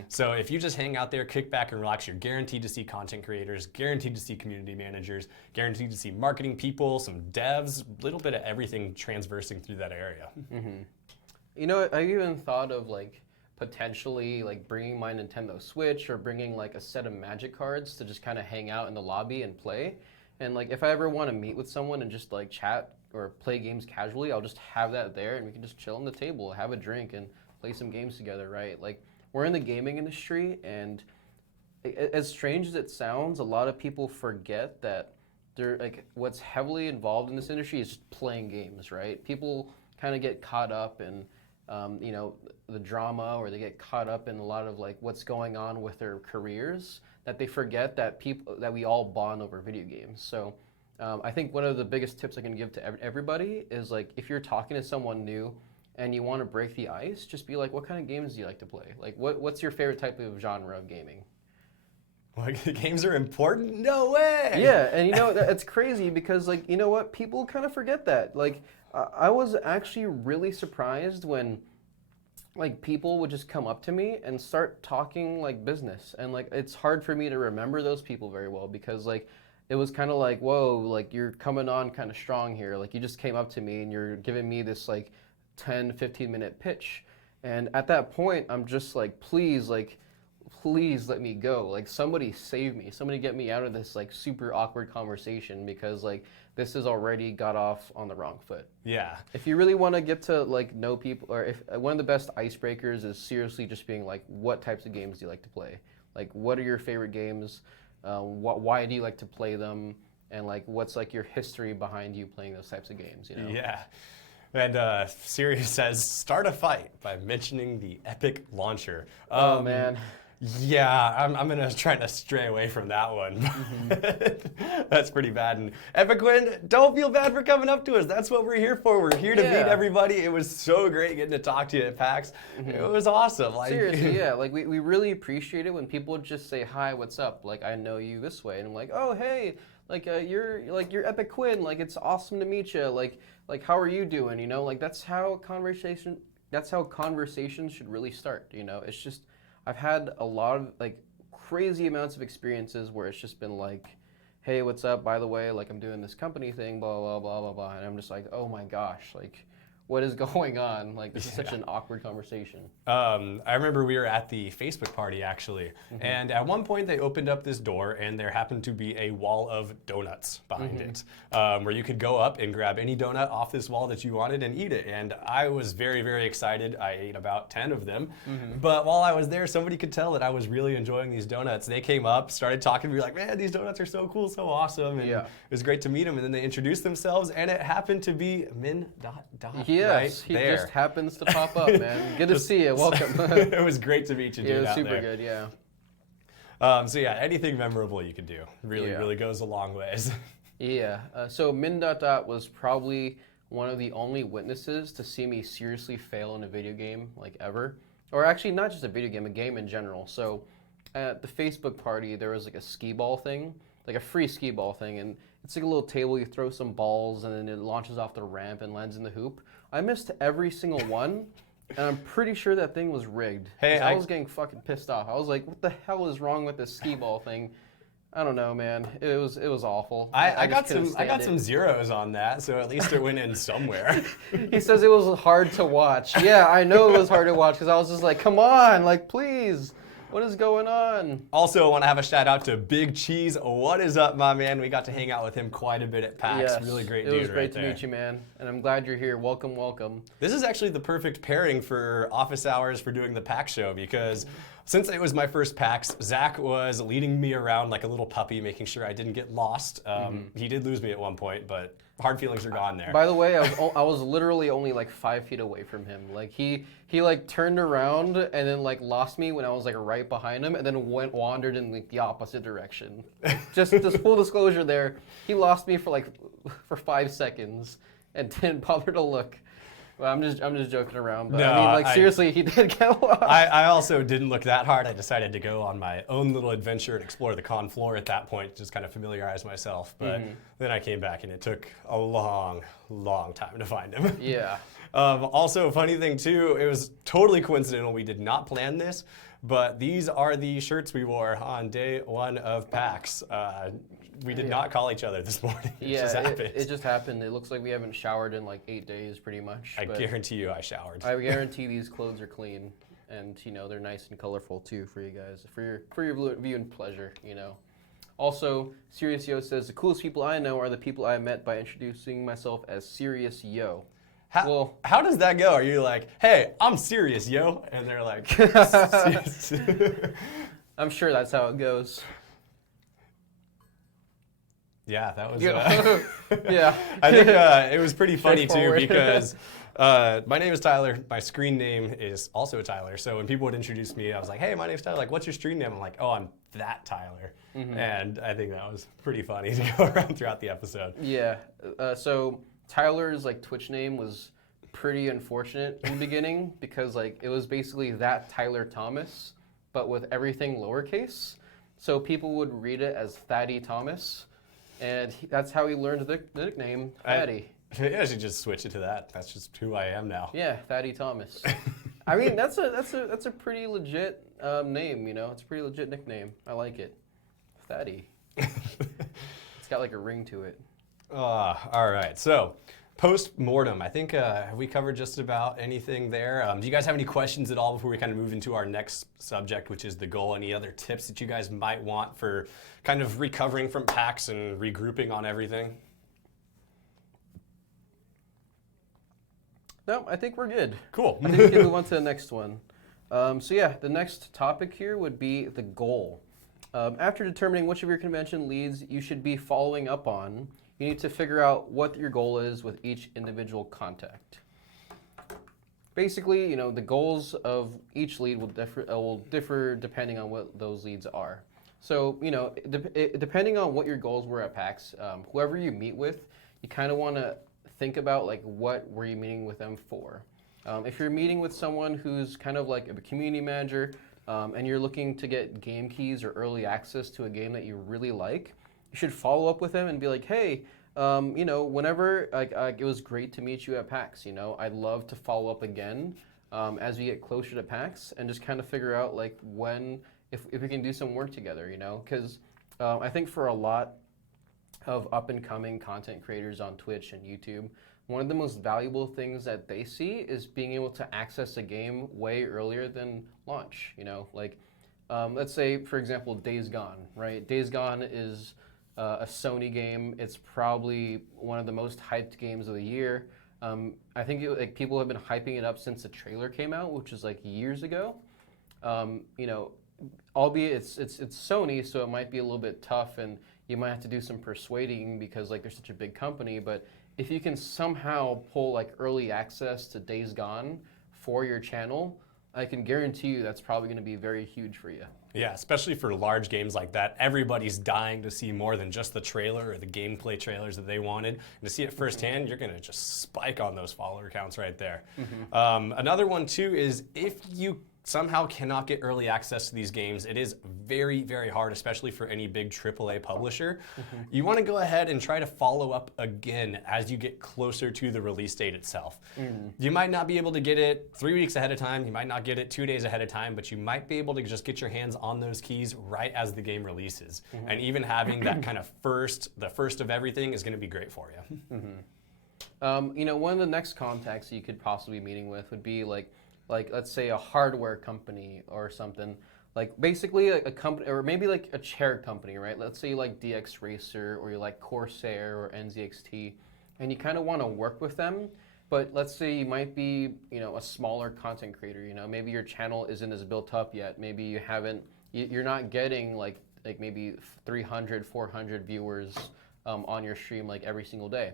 So if you just hang out there, kick back and relax, you're guaranteed to see content creators, guaranteed to see community managers, guaranteed to see marketing people, some devs, a little bit of everything transversing through that area. I even thought of potentially bringing my Nintendo Switch, or bringing a set of Magic cards to just kind of hang out in the lobby and play. And if I ever want to meet with someone and just chat or play games casually, I'll just have that there, and we can just chill on the table, have a drink, and play some games together, right? We're in the gaming industry, and as strange as it sounds, a lot of people forget that what's heavily involved in this industry is just playing games, right? People kind of get caught up in the drama, or they get caught up in a lot of what's going on with their careers, that they forget that we all bond over video games. So I think one of the biggest tips I can give to everybody is if you're talking to someone new and you want to break the ice, just be what kind of games do you like to play? What's your favorite type of genre of gaming? Like, the games are important? No way! Yeah, and you know, it's crazy because, like, you know what? People kind of forget that. Like, I was actually really surprised when, like, people would just come up to me and start talking, like, business. And, like, it's hard for me to remember those people very well because, like, it was kind of like, whoa, like, you're coming on kind of strong here. Like, you just came up to me and you're giving me this, like, 10, 15-minute pitch. And at that point, I'm just like, please let me go. Like, somebody save me. Somebody get me out of this, like, super awkward conversation because, like, this has already got off on the wrong foot. Yeah. If you really want to get to, like, know people, or if one of the best icebreakers is seriously just being like, what types of games do you like to play? Like, what are your favorite games? Why do you like to play them? And, like, what's, like, your history behind you playing those types of games, you know? Yeah. And Sirius says, start a fight by mentioning the Epic launcher. Oh, man. Yeah, I'm going to try to stray away from that one. That's pretty bad. And Epiquin, don't feel bad for coming up to us. That's what we're here for. We're here to meet everybody. It was so great getting to talk to you at PAX. It was awesome. Like, seriously, yeah. Like, we really appreciate it when people just say, hi, what's up? Like, I know you this way. And I'm like, oh, hey, like, you're Epiquin. Like, it's awesome to meet you. Like, how are you doing? You know, like, that's how conversations should really start. You know, it's just, I've had a lot of, like, crazy amounts of experiences where it's just been like, hey, what's up? By the way, like, I'm doing this company thing, blah, blah, blah, blah, blah. And I'm just like, oh my gosh, like, what is going on? Like, this is such an awkward conversation. I remember we were at the Facebook party, actually. And at one point, they opened up this door, and there happened to be a wall of donuts behind it, where you could go up and grab any donut off this wall that you wanted and eat it. And I was very, very excited. I ate about 10 of them. But while I was there, somebody could tell that I was really enjoying these donuts. They came up, started talking to me like, man, these donuts are so cool, so awesome. And it was great to meet them. And then they introduced themselves, and it happened to be Min. Yes, right he there. just happens to pop up, man. Good to see you. Welcome. It was great to meet you, dude. Yeah, it was out super there. good, yeah. So yeah, anything memorable you can do really goes a long ways. Yeah. So Min. Was probably one of the only witnesses to see me seriously fail in a video game, like, ever. Or actually, not just a video game, a game in general. So at the Facebook party, there was, like, a skee ball thing, like a free skee ball thing, and it's like a little table, you throw some balls, and then it launches off the ramp and lands in the hoop. I missed every single one, and I'm pretty sure that thing was rigged. Hey, I was getting fucking pissed off. I was like, what the hell is wrong with this skee ball thing? I don't know, man. It was awful. I got some zeros on that, so at least it went in somewhere. He says it was hard to watch. Yeah, I know it was hard to watch because I was just like, come on, like, please. What is going on? Also, I want to have a shout out to Big Cheese. What is up, my man? We got to hang out with him quite a bit at PAX. Yes, really great dude. It was great right to there. meet you, man. And I'm glad you're here. Welcome, welcome. This is actually the perfect pairing for office hours for doing the PAX show because since it was my first PAX, Zach was leading me around like a little puppy, making sure I didn't get lost. He did lose me at one point, but hard feelings are gone there. By the way, I was literally only like 5 feet away from him. Like he like turned around and then like lost me when I was like right behind him, and then wandered in like the opposite direction. Just full disclosure there, he lost me for 5 seconds and didn't bother to look. Well, I'm just joking around, but no, I mean, like, seriously, he did get lost. I also didn't look that hard. I decided to go on my own little adventure and explore the con floor at that point, just kind of familiarize myself. But then I came back, and it took a long, long time to find him. Yeah. Also, funny thing too, it was totally coincidental. We did not plan this, but these are the shirts we wore on day 1 of PAX. We did not call each other this morning. It just happened. It just happened. It looks like we haven't showered in like 8 days, pretty much. I guarantee you I showered. I guarantee these clothes are clean, and you know they're nice and colorful too for you guys, for your viewing pleasure. You know. Also, Serious Yo says the coolest people I know are the people I met by introducing myself as Serious Yo. How does that go? Are you like, hey, I'm serious, yo? And they're like, serious. I'm sure that's how it goes. Yeah, that was. Yeah. I think it was pretty funny too because my name is Tyler. My screen name is also Tyler. So when people would introduce me, I was like, hey, my name's Tyler. Like, what's your screen name? I'm like, oh, I'm that Tyler. And I think that was pretty funny to go around throughout the episode. Yeah. So Tyler's like Twitch name was pretty unfortunate in the beginning because like it was basically that Tyler Thomas, but with everything lowercase. so people would read it as Thaddy Thomas, and that's how he learned the nickname Thaddy. I should just switch it to that. That's just who I am now. Yeah, Thaddy Thomas. I mean, that's a pretty legit name. It's a pretty legit nickname. I like it, Thaddy. It's got like a ring to it. All right. So, post-mortem. I think have we covered just about anything there? Do you guys have any questions at all before we kind of move into our next subject, which is the goal? Any other tips that you guys might want for kind of recovering from PAX and regrouping on everything? No, I think we're good. Cool. I think we can move on to the next one. So yeah, the next topic here would be the goal. After determining which of your convention leads you should be following up on, you need to figure out what your goal is with each individual contact. Basically, the goals of each lead will differ depending on what those leads are. So, depending on what your goals were at PAX, whoever you meet with, you kind of want to think about like what were you meeting with them for. If you're meeting with someone who's kind of like a community manager and you're looking to get game keys or early access to a game that you really like, you should follow up with them and be like, hey, whenever it was great to meet you at PAX. I'd love to follow up again as we get closer to PAX and just kind of figure out like if we can do some work together. Because I think for a lot of up-and-coming content creators on Twitch and YouTube, one of the most valuable things that they see is being able to access a game way earlier than launch. Let's say, for example, Days Gone, right? Days Gone is a Sony game. It's probably one of the most hyped games of the year. I think people have been hyping it up since the trailer came out, which is like years ago. Albeit it's Sony, so it might be a little bit tough, and you might have to do some persuading because like they're such a big company. But if you can somehow pull like early access to Days Gone for your channel, I can guarantee you that's probably going to be very huge for you. Yeah, especially for large games like that. Everybody's dying to see more than just the trailer or the gameplay trailers that they wanted. And to see it firsthand, you're going to just spike on those follower counts right there. Another one, too, is if you somehow cannot get early access to these games, it is very, very hard, especially for any big AAA publisher. You want to go ahead and try to follow up again as you get closer to the release date itself. You might not be able to get it 3 weeks ahead of time, you might not get it 2 days ahead of time, but you might be able to just get your hands on those keys right as the game releases. And even having that kind of the first of everything is going to be great for you. One of the next contacts you could possibly be meeting with would be like let's say a hardware company or something, like basically a company, or maybe like a chair company, right? Let's say you like DX Racer or you like Corsair or NZXT, and you kind of want to work with them. But let's say you might be, a smaller content creator. Maybe your channel isn't as built up yet. Maybe you're not getting like maybe 300, 400 viewers on your stream like every single day.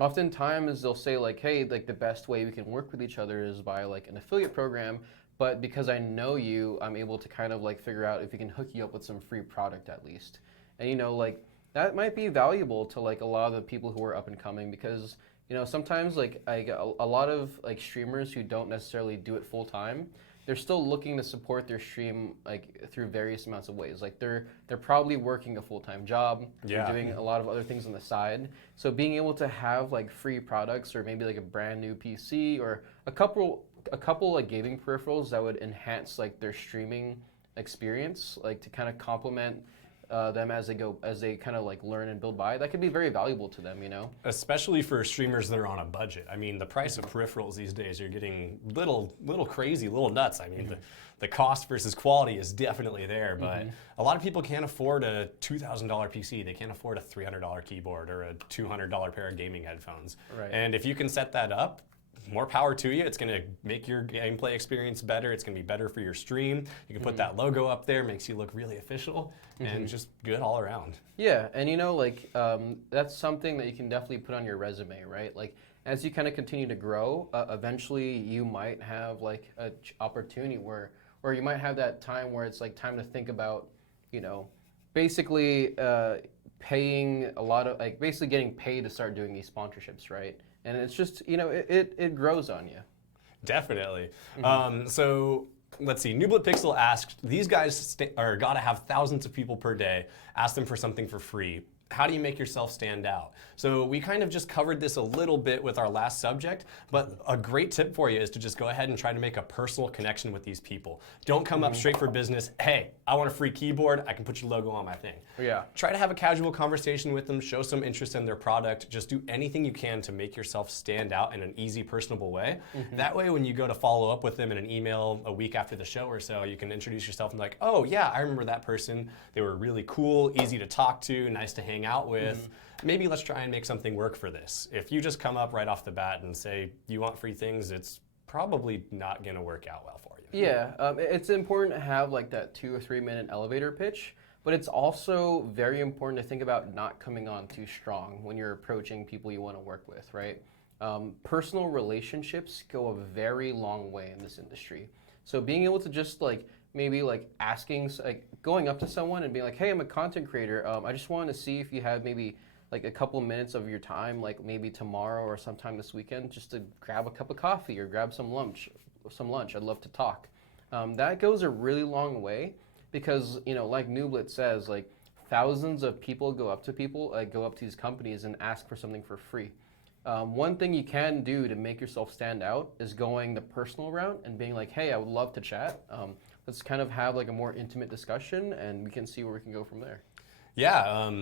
Oftentimes they'll say like, hey, like the best way we can work with each other is by like an affiliate program, but because I know you, I'm able to kind of like figure out if we can hook you up with some free product at least. And like that might be valuable to like a lot of the people who are up and coming, because sometimes like I get a lot of like streamers who don't necessarily do it full time. They're still looking to support their stream like through various amounts of ways. Like they're probably working a full-time job. They're doing a lot of other things on the side. So being able to have like free products, or maybe like a brand new PC, or a couple like gaming peripherals that would enhance like their streaming experience, like to kind of complement them as they kind of like learn and build by, that could be very valuable to them, Especially for streamers that are on a budget. I mean, the price of peripherals these days are getting little crazy, little nuts. I mean, the cost versus quality is definitely there, but a lot of people can't afford a $2,000 PC. They can't afford a $300 keyboard or a $200 pair of gaming headphones. Right. And if you can set that up, more power to you. It's going to make your gameplay experience better. It's going to be better for your stream. You can put that logo up there, makes you look really official, and just good all around. Yeah, and that's something that you can definitely put on your resume, right? Like as you kind of continue to grow, eventually you might have like an opportunity where you might have that time where it's like time to think about, basically paying a lot of basically getting paid to start doing these sponsorships, right? And it's just, it grows on you. Definitely. So let's see, Nublet Pixel asked, these guys gotta have thousands of people per day, ask them for something for free. How do you make yourself stand out? So we kind of just covered this a little bit with our last subject, but a great tip for you is to just go ahead and try to make a personal connection with these people. Don't come up straight for business. Hey, I want a free keyboard. I can put your logo on my thing. Yeah. Try to have a casual conversation with them, show some interest in their product. Just do anything you can to make yourself stand out in an easy, personable way. That way, when you go to follow up with them in an email a week after the show or so, you can introduce yourself and like, oh yeah, I remember that person. They were really cool, easy to talk to, nice to hang out with. Maybe let's try and make something work for this. If you just come up right off the bat and say you want free things, it's probably not going to work out well for you. Yeah, it's important to have like that 2 or 3 minute elevator pitch, but it's also very important to think about not coming on too strong when you're approaching people you want to work with, right? Personal relationships go a very long way in this industry. So being able to just like maybe like asking, like going up to someone and being like, hey, I'm a content creator. I just wanted to see if you had maybe like a couple minutes of your time, like maybe tomorrow or sometime this weekend, just to grab a cup of coffee or grab some lunch. I'd love to talk. That goes a really long way because, you know, like Nublet says, like thousands of people go up to these companies and ask for something for free. One thing you can do to make yourself stand out is going the personal route and being like, hey, I would love to chat. Let's kind of have like a more intimate discussion and we can see where we can go from there. Yeah,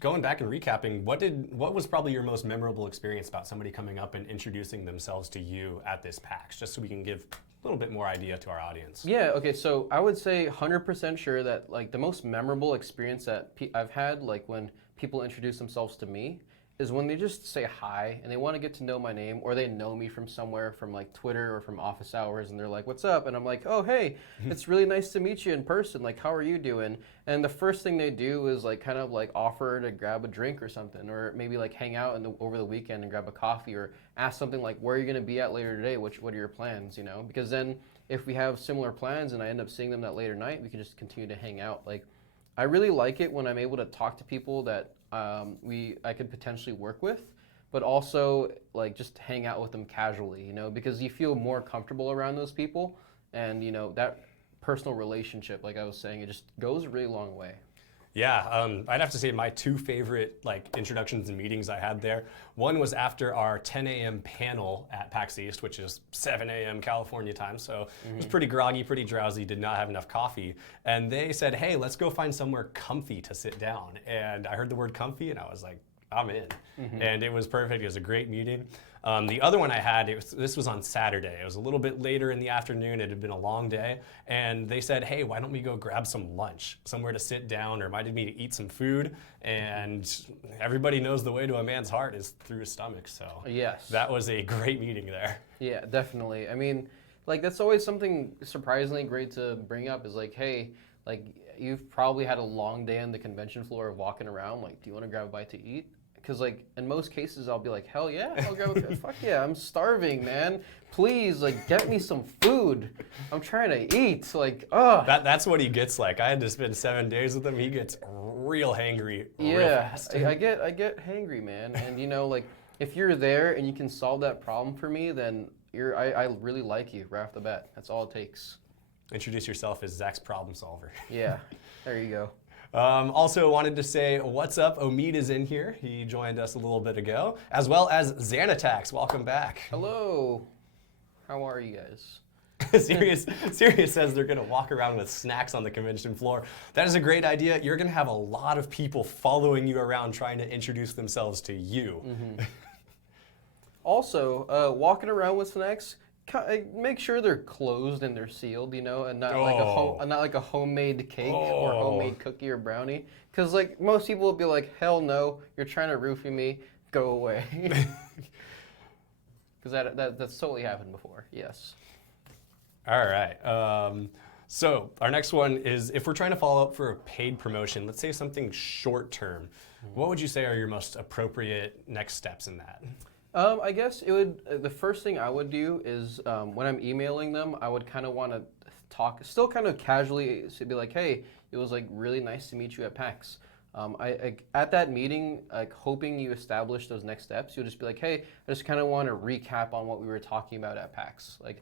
going back and recapping, what was probably your most memorable experience about somebody coming up and introducing themselves to you at this PAX, just so we can give a little bit more idea to our audience? Yeah, okay, so I would say 100% sure that like the most memorable experience that I've had, like when people introduce themselves to me, is when they just say hi and they want to get to know my name, or they know me from somewhere, from like Twitter or from office hours, and they're like, what's up? And I'm like, oh, hey, it's really nice to meet you in person. Like, how are you doing? And the first thing they do is like kind of like offer to grab a drink or something, or maybe like hang out over the weekend and grab a coffee, or ask something like, where are you going to be at later today? What are your plans, you know? Because then if we have similar plans and I end up seeing them that later night, we can just continue to hang out. Like, I really like it when I'm able to talk to people that I could potentially work with, but also like just hang out with them casually, you know, because you feel more comfortable around those people, and you know that personal relationship, like I was saying, it just goes a really long way. Yeah, I'd have to say my two favorite like introductions and meetings I had there. One was after our 10 a.m. panel at Pax East, which is 7 a.m. California time, so it was pretty groggy, pretty drowsy, did not have enough coffee. And they said, hey, let's go find somewhere comfy to sit down. And I heard the word comfy and I was like, I'm in. And it was perfect, it was a great meeting. The other one I had, this was on Saturday. It was a little bit later in the afternoon. It had been a long day. And they said, hey, why don't we go grab some lunch, somewhere to sit down, or invited me to eat some food. And everybody knows the way to a man's heart is through his stomach. So yes, that was a great meeting there. Yeah, definitely. I mean, like that's always something surprisingly great to bring up, is like, hey, like you've probably had a long day on the convention floor of walking around. Like, do you want to grab a bite to eat? Because like in most cases I'll be like, hell yeah, I'll grab a fuck yeah, I'm starving, man. Please, like, get me some food. I'm trying to eat. Like, That's what he gets like. I had to spend 7 days with him. He gets real hangry real fast. I get hangry, man. And you know, like if you're there and you can solve that problem for me, then I really like you right off the bat. That's all it takes. Introduce yourself as Zach's problem solver. Yeah, there you go. Also wanted to say, what's up? Omid is in here. He joined us a little bit ago, as well as Xanatax. Welcome back. Hello. How are you guys? Sirius says they're going to walk around with snacks on the convention floor. That is a great idea. You're going to have a lot of people following you around trying to introduce themselves to you. Also, walking around with snacks, make sure they're closed and they're sealed, you know, and not like a homemade cake or homemade cookie or brownie. Because like most people will be like, hell no, you're trying to roofie me, go away. Because that's totally happened before. Yes. All right. So our next one is, if we're trying to follow up for a paid promotion, let's say something short term, what would you say are your most appropriate next steps in that? I guess the first thing I would do is when I'm emailing them, I would kind of want to talk, still kind of casually, be like, hey, it was like really nice to meet you at PAX. At that meeting, like hoping you establish those next steps, you'll just be like, hey, I just kind of want to recap on what we were talking about at PAX. Like,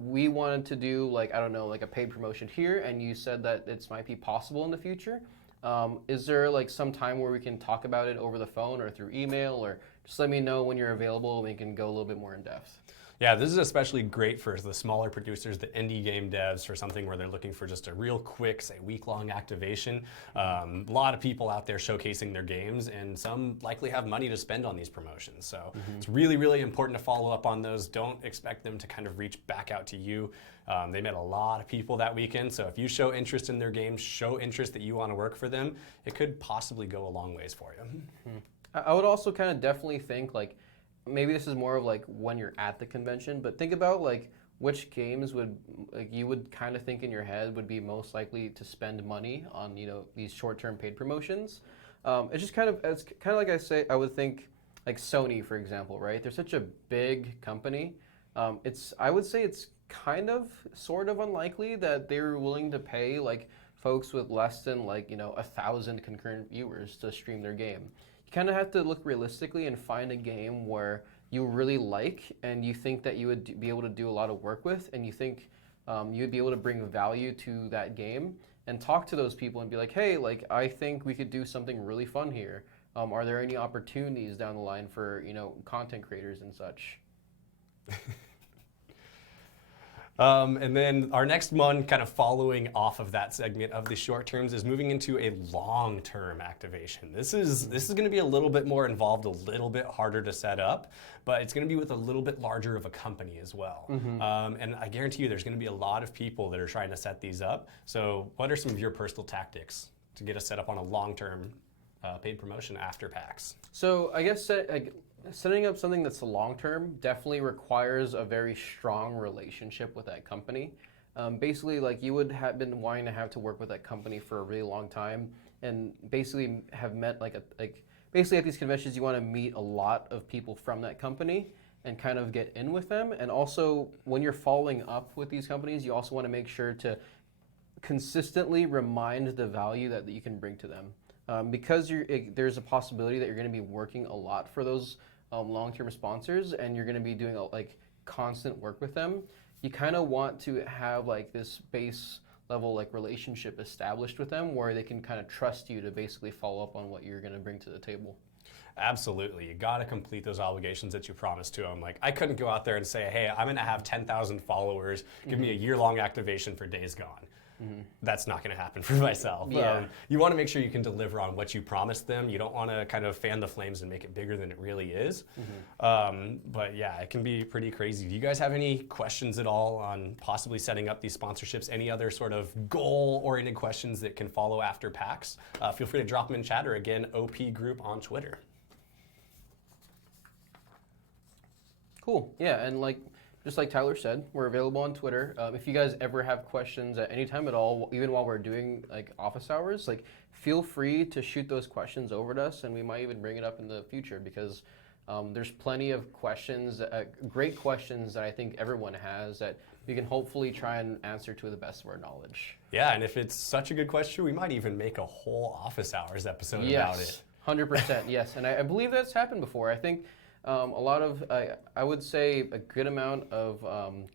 we wanted to do like, I don't know, like a paid promotion here, and you said that it might be possible in the future. Is there like some time where we can talk about it over the phone or through email, or just let me know when you're available and we can go a little bit more in depth? Yeah, this is especially great for the smaller producers, the indie game devs, for something where they're looking for just a real quick, say, week-long activation. A lot of people out there showcasing their games, and some likely have money to spend on these promotions. So it's really, really important to follow up on those. Don't expect them to kind of reach back out to you. They met a lot of people that weekend, so if you show interest in their games, show interest that you want to work for them, it could possibly go a long ways for you. I would also kind of definitely think like, maybe this is more of like when you're at the convention, but think about like which games would like you would kind of think in your head would be most likely to spend money on, you know, these short-term paid promotions. It's just kind of like I would think like Sony, for example, right? They're such a big company. I would say it's kind of sort of unlikely that they're willing to pay like folks with less than like, you know, 1,000 concurrent viewers to stream their game. You kind of have to look realistically and find a game where you really like and you think that you would be able to do a lot of work with, and you think you would be able to bring value to that game, and talk to those people and be like, hey, like I think we could do something really fun here. Are there any opportunities down the line for, you know, content creators and such? And then our next one, kind of following off of that segment of the short terms, is moving into a long-term activation. This is going to be a little bit more involved, a little bit harder to set up, but it's going to be with a little bit larger of a company as well. And I guarantee you there's going to be a lot of people that are trying to set these up. So what are some of your personal tactics to get us set up on a long-term paid promotion after PAX? So I guess setting up something that's long-term definitely requires a very strong relationship with that company. Basically, like you would have been wanting to have to work with that company for a really long time, and basically have met basically at these conventions you want to meet a lot of people from that company and kind of get in with them. And also when you're following up with these companies, you also want to make sure to consistently remind the value that you can bring to them. Because there's a possibility that you're going to be working a lot for those long-term sponsors, and you're going to be doing like constant work with them. You kind of want to have like this base level like relationship established with them where they can kind of trust you to basically follow up on what you're going to bring to the table. Absolutely. You got to complete those obligations that you promised to them. Like, I couldn't go out there and say, hey, I'm going to have 10,000 followers, give me a year-long activation for Days Gone. That's not going to happen for myself. Yeah. You want to make sure you can deliver on what you promised them. You don't want to kind of fan the flames and make it bigger than it really is. But yeah, it can be pretty crazy. Do you guys have any questions at all on possibly setting up these sponsorships? Any other sort of goal-oriented questions that can follow after PAX? Feel free to drop them in chat, or again, OP Group on Twitter. Cool. Yeah, and like just like Tyler said, we're available on Twitter. If you guys ever have questions at any time at all, even while we're doing like office hours, like feel free to shoot those questions over to us, and we might even bring it up in the future, because there's plenty of questions, great questions that I think everyone has that we can hopefully try and answer to the best of our knowledge. Yeah, and if it's such a good question, we might even make a whole office hours episode about it. 100%, yes. And I believe that's happened before. I think a lot of, I would say a good amount of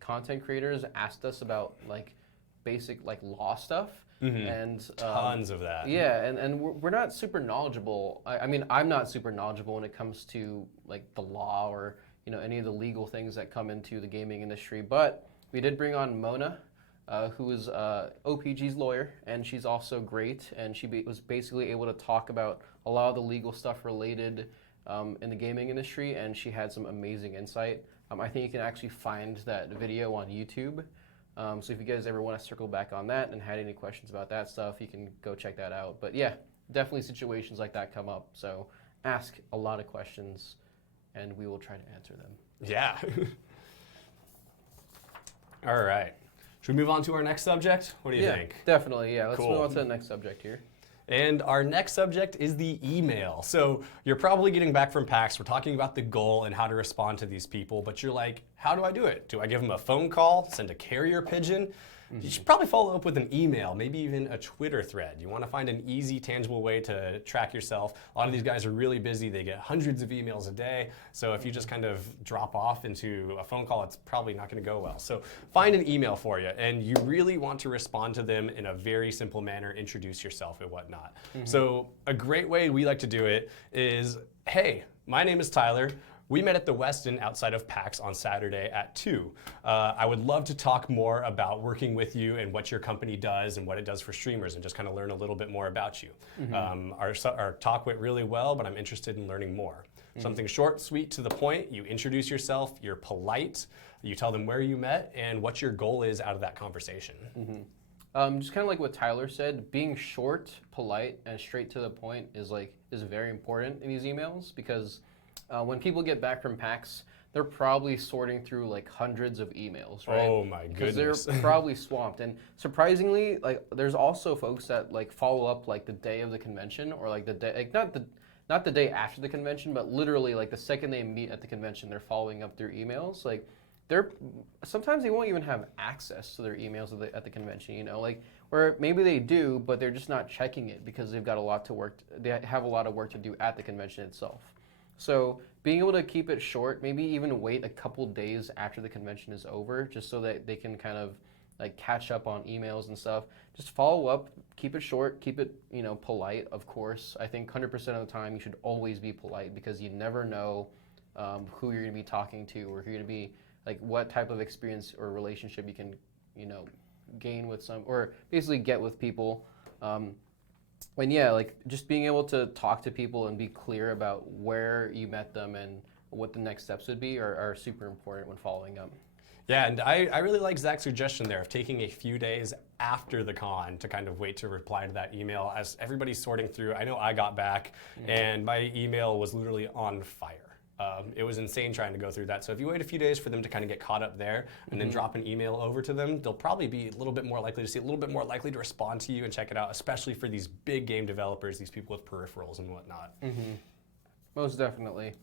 content creators asked us about like basic like law stuff. And tons of that. Yeah, and we're not super knowledgeable. I mean, I'm not super knowledgeable when it comes to like the law or, you know, any of the legal things that come into the gaming industry. But we did bring on Mona, who is OPG's lawyer, and she's also great. And she was basically able to talk about a lot of the legal stuff related in the gaming industry, and she had some amazing insight. I think you can actually find that video on YouTube. So if you guys ever want to circle back on that and had any questions about that stuff, you can go check that out. But yeah, definitely situations like that come up. So ask a lot of questions, and we will try to answer them. Yeah. All right. Should we move on to our next subject? What do you think? Definitely. Yeah, let's Cool. move on to the next subject here. And our next subject is the email. So you're probably getting back from PAX. We're talking about the goal and how to respond to these people, but you're like, how do I do it? Do I give them a phone call, send a carrier pigeon? You should probably follow up with an email, maybe even a Twitter thread. You want to find an easy, tangible way to track yourself. A lot of these guys are really busy. They get hundreds of emails a day. So if you just kind of drop off into a phone call, it's probably not going to go well. So find an email for you, and you really want to respond to them in a very simple manner, introduce yourself and whatnot. So a great way we like to do it is, hey, my name is Tyler. We met at the Westin outside of PAX on Saturday at 2. I would love to talk more about working with you and what your company does and what it does for streamers, and just kind of learn a little bit more about you. Our talk went really well, but I'm interested in learning more. Something short, sweet, to the point. You introduce yourself, you're polite, you tell them where you met and what your goal is out of that conversation. Just kind of like what Tyler said, being short, polite, and straight to the point is very important in these emails, because when people get back from PAX, they're probably sorting through like hundreds of emails, right? Oh my goodness. Because they're probably swamped. And surprisingly, like there's also folks that like follow up like the day of the convention, or like the day, like not the day after the convention, but literally like the second they meet at the convention, they're following up their emails. Like sometimes they won't even have access to their emails at the convention, you know, like, or maybe they do, but they're just not checking it because they've got a lot to work. They have a lot of work to do at the convention itself. So being able to keep it short, maybe even wait a couple days after the convention is over, just so that they can kind of like catch up on emails and stuff. Just follow up, keep it short, keep it, you know, polite, of course. I think 100% of the time you should always be polite, because you never know who you're going to be talking to, or who you're going to be, like what type of experience or relationship you can, you know, gain with or basically get with people. And yeah, like just being able to talk to people and be clear about where you met them and what the next steps would be are super important when following up. Yeah, and I really like Zach's suggestion there of taking a few days after the con to kind of wait to reply to that email as everybody's sorting through. I know I got back and my email was literally on fire. It was insane trying to go through that. So if you wait a few days for them to kind of get caught up there and then drop an email over to them, they'll probably be a little bit more likely to see, a little bit more likely to respond to you and check it out, especially for these big game developers, these people with peripherals and whatnot. Most definitely.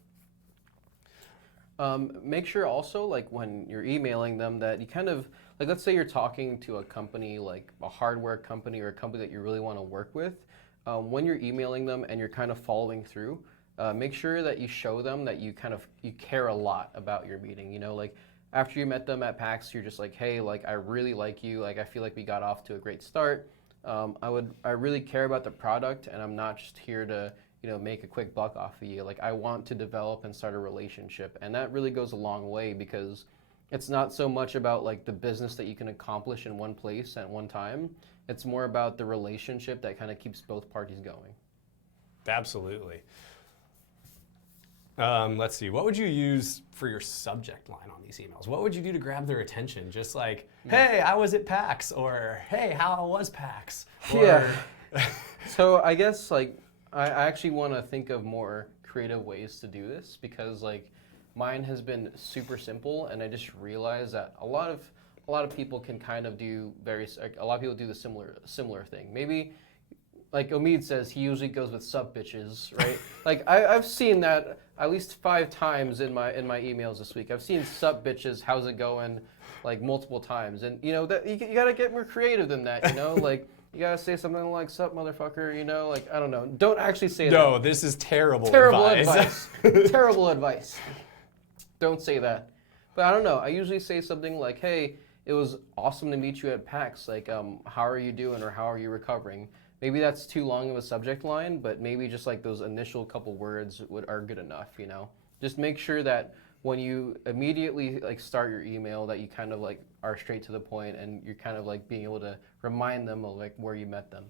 Make sure also, like when you're emailing them, that you kind of, like let's say you're talking to a company, like a hardware company or a company that you really want to work with, when you're emailing them and you're kind of following through, make sure that you show them that you care a lot about your meeting. You know, like after you met them at PAX, you're just like, hey, like I really like you. Like I feel like we got off to a great start. I really care about the product, and I'm not just here to, you know, make a quick buck off of you. Like I want to develop and start a relationship, and that really goes a long way, because it's not so much about like the business that you can accomplish in one place at one time. It's more about the relationship that kind of keeps both parties going. Absolutely. Let's see, what would you use for your subject line on these emails? What would you do to grab their attention? Just like, hey, I was at PAX, or hey, how was PAX? Or... So I guess like I actually want to think of more creative ways to do this, because like mine has been super simple, and I just realized that a lot of people can kind of do a lot of people do the similar thing. Maybe like Omid says, he usually goes with sup bitches, right? Like I've seen that at least 5 times in my emails this week. I've seen sup bitches, how's it going, like multiple times, and you know that you gotta get more creative than that, you know, like. You gotta say something like "sup, motherfucker," you know, like I don't know. Don't actually say that. No, this is terrible advice. Terrible advice. Don't say that. But I don't know. I usually say something like, "Hey, it was awesome to meet you at PAX. Like, how are you doing, or how are you recovering?" Maybe that's too long of a subject line, but maybe just like those initial couple words are good enough. You know, just make sure that when you immediately like start your email, that you kind of like are straight to the point, and you're kind of like being able to remind them of like where you met them.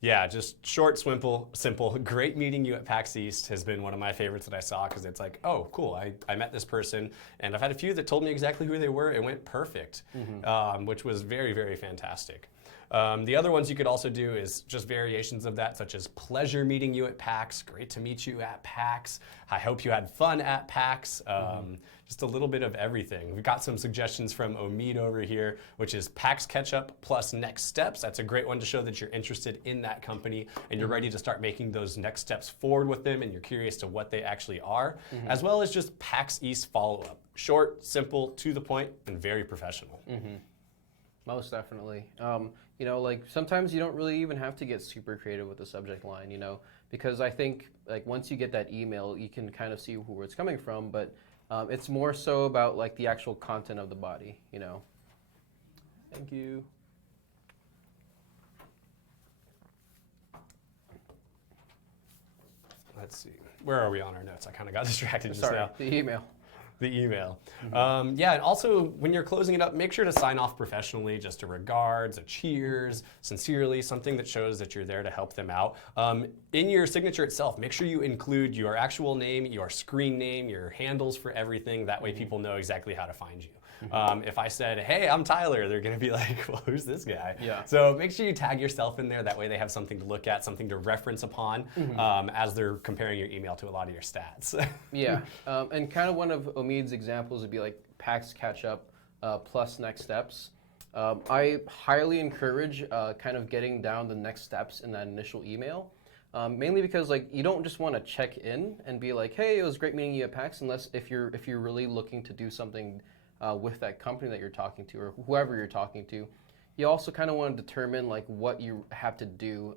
Yeah, just short, simple. Great meeting you at PAX East has been one of my favorites that I saw, because it's like, oh, cool, I met this person, and I've had a few that told me exactly who they were. It went perfect, which was very, very fantastic. The other ones you could also do is just variations of that, such as pleasure meeting you at PAX, great to meet you at PAX, I hope you had fun at PAX, just a little bit of everything. We've got some suggestions from Omid over here, which is PAX catch-up plus next steps. That's a great one to show that you're interested in that company and you're ready to start making those next steps forward with them, and you're curious to what they actually are, as well as just PAX East follow-up. Short, simple, to the point, and very professional. Most definitely. Like sometimes you don't really even have to get super creative with the subject line, because I think like once you get that email, you can kind of see where it's coming from, but it's more so about like the actual content of the body. Thank you. Let's see. Where are we on our notes? I kind of got distracted just Sorry, now. the email. The email. Yeah, and also when you're closing it up, make sure to sign off professionally, just a regards, a cheers, sincerely, something that shows that you're there to help them out. In your signature itself, make sure you include your actual name, your screen name, your handles for everything. That way people know exactly how to find you. If I said, hey, I'm Tyler, they're going to be like, well, who's this guy? Yeah. So make sure you tag yourself in there. That way they have something to look at, something to reference upon as they're comparing your email to a lot of your stats. Yeah. And kind of one of Omid's examples would be like Pax Catch Up plus Next Steps. I highly encourage kind of getting down the next steps in that initial email. Mainly because like you don't just want to check in and be like, hey, it was great meeting you at PAX, unless if you're really looking to do something with that company that you're talking to or whoever you're talking to. You also kind of want to determine like what you have to do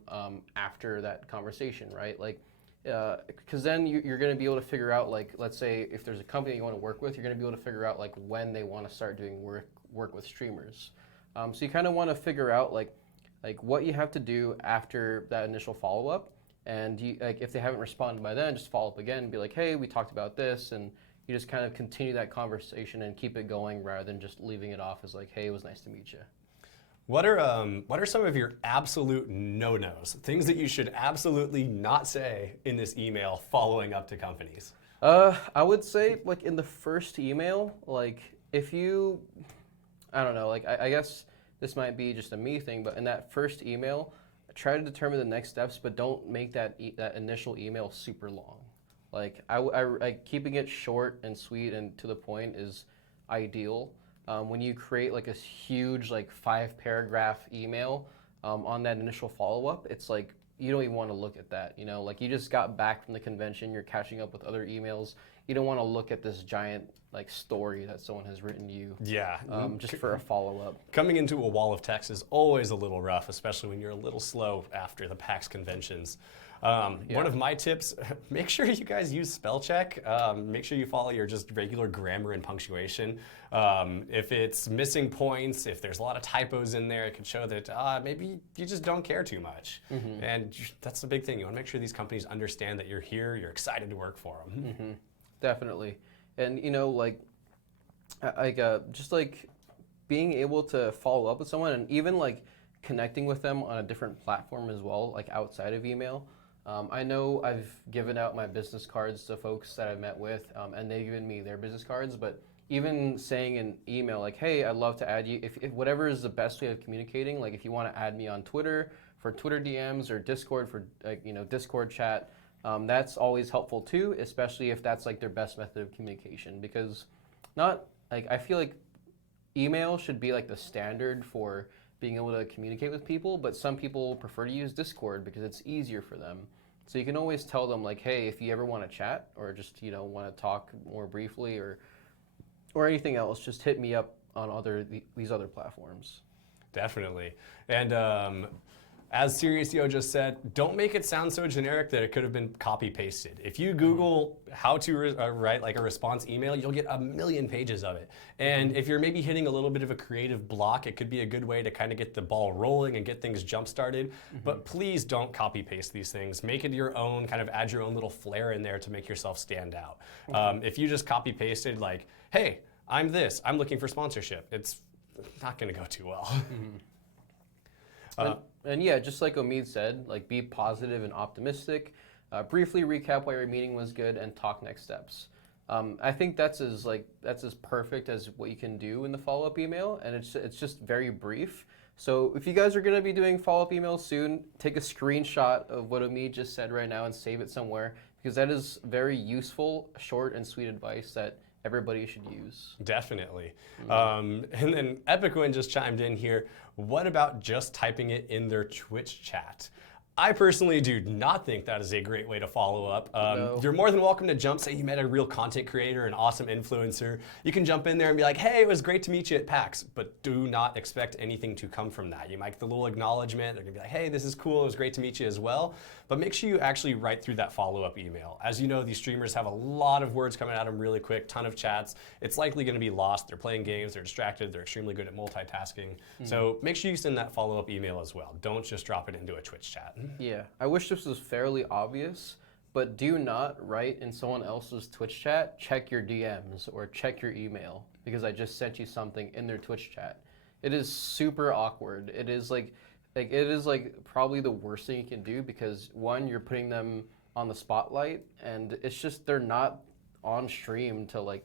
after that conversation, right? Like, because then you're going to be able to figure out like, let's say if there's a company you want to work with, you're going to be able to figure out like when they want to start doing work with streamers. So you kind of want to figure out like what you have to do after that initial follow-up. And like if they haven't responded by then, just follow up again and be like, hey, we talked about this, and you just kind of continue that conversation and keep it going rather than just leaving it off as like, hey, it was nice to meet you. What are some of your absolute no-nos, things that you should absolutely not say in this email following up to companies? I would say like in the first email, like if you, I don't know, like I guess this might be just a me thing, but in that first email, try to determine the next steps, but don't make that initial email super long. Like I keeping it short and sweet and to the point is ideal. When you create like a huge like 5-paragraph email on that initial follow-up, it's like you don't even want to look at that. Like you just got back from the convention, you're catching up with other emails. You don't want to look at this giant like story that someone has written you. Yeah. Just for a follow-up. Coming into a wall of text is always a little rough, especially when you're a little slow after the PAX conventions. One of my tips, make sure you guys use spell check. Make sure you follow your just regular grammar and punctuation. If it's missing points, if there's a lot of typos in there, it could show that maybe you just don't care too much. And that's the big thing. You want to make sure these companies understand that you're here, you're excited to work for them. Definitely. And just like being able to follow up with someone and even like connecting with them on a different platform as well, like outside of email. I know I've given out my business cards to folks that I've met with, and they've given me their business cards, but even saying in email, like, hey, I'd love to add you, if whatever is the best way of communicating, like if you want to add me on Twitter for Twitter DMs or Discord for, Discord chat, that's always helpful too, especially if that's like their best method of communication, because I feel like email should be like the standard for being able to communicate with people, but some people prefer to use Discord because it's easier for them. So you can always tell them like, hey, if you ever want to chat or just want to talk more briefly or anything else, just hit me up on these other platforms. Definitely. And as Serious Yo just said, don't make it sound so generic that it could have been copy pasted. If you Google how to write like a response email, you'll get a million pages of it. And if you're maybe hitting a little bit of a creative block, it could be a good way to kind of get the ball rolling and get things jump started. But please don't copy paste these things. Make it your own, kind of add your own little flair in there to make yourself stand out. If you just copy pasted like, hey, I'm this, I'm looking for sponsorship, it's not going to go too well. And yeah, just like Omid said, like be positive and optimistic. Briefly recap why your meeting was good and talk next steps. I think that's as perfect as what you can do in the follow-up email, and it's just very brief. So if you guys are going to be doing follow-up emails soon, take a screenshot of what Omid just said right now and save it somewhere, because that is very useful, short and sweet advice that everybody should use. Definitely. And then Epic Win just chimed in here. What about just typing it in their Twitch chat? I personally do not think that is a great way to follow up. No. You're more than welcome to jump, say you met a real content creator, an awesome influencer. You can jump in there and be like, hey, it was great to meet you at PAX, but do not expect anything to come from that. You might get the little acknowledgement. They're gonna be like, hey, this is cool, it was great to meet you as well. But make sure you actually write through that follow-up email. As you know, these streamers have a lot of words coming at them really quick, ton of chats. It's likely gonna be lost. They're playing games, they're distracted, they're extremely good at multitasking. So make sure you send that follow-up email as well. Don't just drop it into a Twitch chat. Yeah, I wish this was fairly obvious, but do not write in someone else's Twitch chat, check your DMs or check your email because I just sent you something in their Twitch chat. It is super awkward. It is like probably the worst thing you can do because one, you're putting them on the spotlight and it's just they're not on stream to like,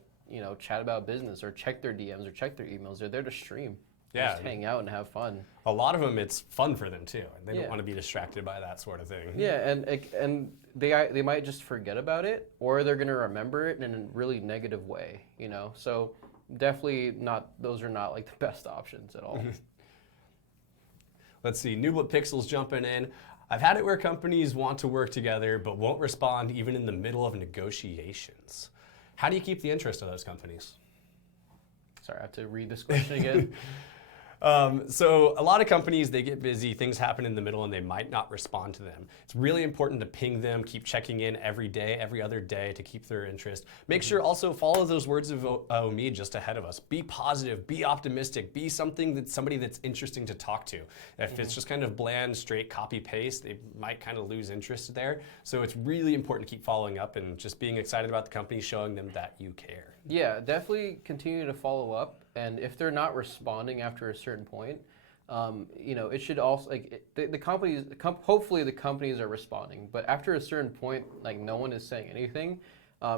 chat about business or check their DMs or check their emails. They're there to stream. Yeah. Just hang out and have fun. A lot of them, it's fun for them too. And they don't want to be distracted by that sort of thing. Yeah, and they might just forget about it, or they're gonna remember it in a really negative way. So definitely not. Those are not like the best options at all. Let's see, Nublet Pixels jumping in. I've had it where companies want to work together but won't respond even in the middle of negotiations. How do you keep the interest of those companies? Sorry, I have to read this question again. So a lot of companies, they get busy, things happen in the middle and they might not respond to them. It's really important to ping them, keep checking in every day, every other day to keep their interest. Make sure also follow those words of Omid just ahead of us. Be positive, be optimistic, be somebody that's interesting to talk to. If it's just kind of bland, straight copy paste, they might kind of lose interest there. So it's really important to keep following up and just being excited about the company, showing them that you care. Yeah, definitely continue to follow up. And if they're not responding after a certain point, it should also the companies. Hopefully, the companies are responding. But after a certain point, like no one is saying anything.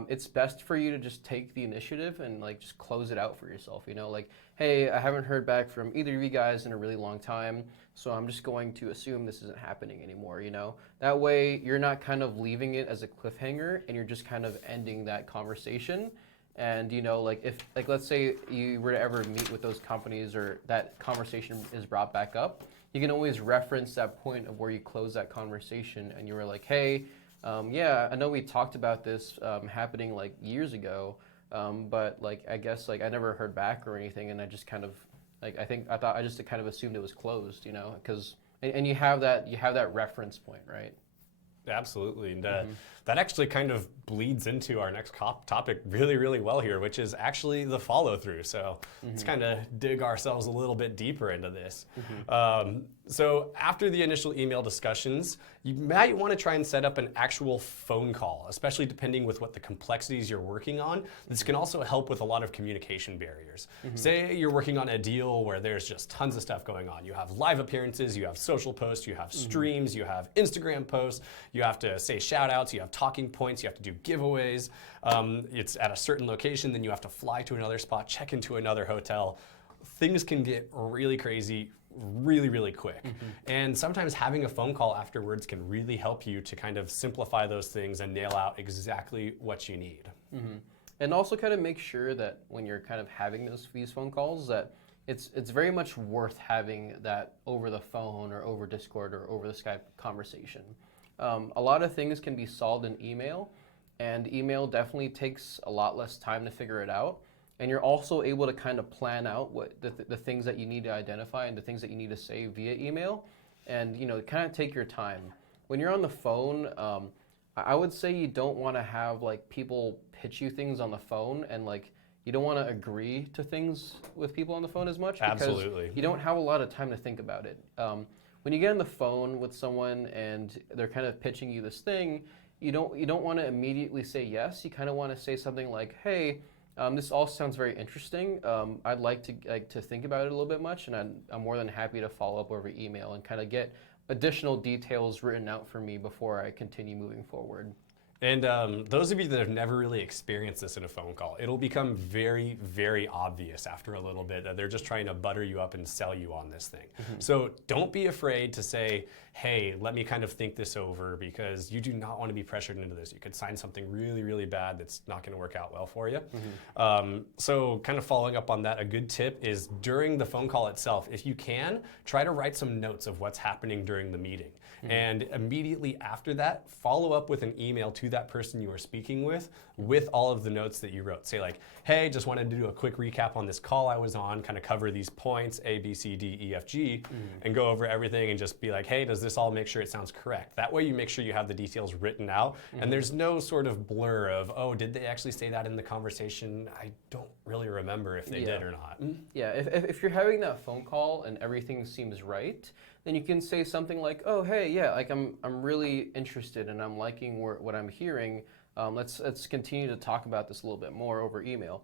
It's best for you to just take the initiative and like just close it out for yourself. Like, hey, I haven't heard back from either of you guys in a really long time, so I'm just going to assume this isn't happening anymore. That way you're not kind of leaving it as a cliffhanger, and you're just kind of ending that conversation. And if let's say you were to ever meet with those companies or that conversation is brought back up, you can always reference that point of where you close that conversation and you were like, hey, yeah, I know we talked about this happening like years ago, but like I guess like I never heard back or anything, and I just kind of I just kind of assumed it was closed, because and you have that reference point, right? Absolutely, and that actually kind of bleeds into our next topic really, really well here, which is actually the follow-through. So let's kind of dig ourselves a little bit deeper into this. So after the initial email discussions, you might want to try and set up an actual phone call, especially depending with what the complexities you're working on. This can also help with a lot of communication barriers. Say you're working on a deal where there's just tons of stuff going on. You have live appearances, you have social posts, you have streams, you have Instagram posts, you have to say shout outs, you have talking points, you have to do giveaways. It's at a certain location, then you have to fly to another spot, check into another hotel. Things can get really crazy really, really quick. And sometimes having a phone call afterwards can really help you to kind of simplify those things and nail out exactly what you need. And also kind of make sure that when you're kind of having these phone calls that it's very much worth having that over the phone or over Discord or over the Skype conversation. A lot of things can be solved in email, and email definitely takes a lot less time to figure it out. And you're also able to kind of plan out what the things that you need to identify and the things that you need to say via email, and kind of take your time. When you're on the phone, I would say you don't want to have like people pitch you things on the phone, and like you don't want to agree to things with people on the phone as much because you don't have a lot of time to think about it. When you get on the phone with someone and they're kind of pitching you this thing, you don't want to immediately say yes. You kind of want to say something like, hey, this all sounds very interesting. I'd like to think about it a little bit much, and I'm more than happy to follow up over email and kind of get additional details written out for me before I continue moving forward. And those of you that have never really experienced this in a phone call, it'll become very, very obvious after a little bit that they're just trying to butter you up and sell you on this thing. So don't be afraid to say, hey, let me kind of think this over, because you do not want to be pressured into this. You could sign something really, really bad that's not going to work out well for you. So kind of following up on that, a good tip is during the phone call itself, if you can, try to write some notes of what's happening during the meeting. And immediately after that, follow up with an email to that person you are speaking with all of the notes that you wrote. Say like, hey, just wanted to do a quick recap on this call I was on, kind of cover these points, A, B, C, D, E, F, G, and go over everything and just be like, hey, does this all make sure it sounds correct? That way you make sure you have the details written out and there's no sort of blur of, oh, did they actually say that in the conversation? I don't really remember if they did or not. Yeah, if you're having that phone call and everything seems right, then you can say something like, oh, hey, yeah, like I'm really interested and I'm liking what I'm hearing. Let's continue to talk about this a little bit more over email.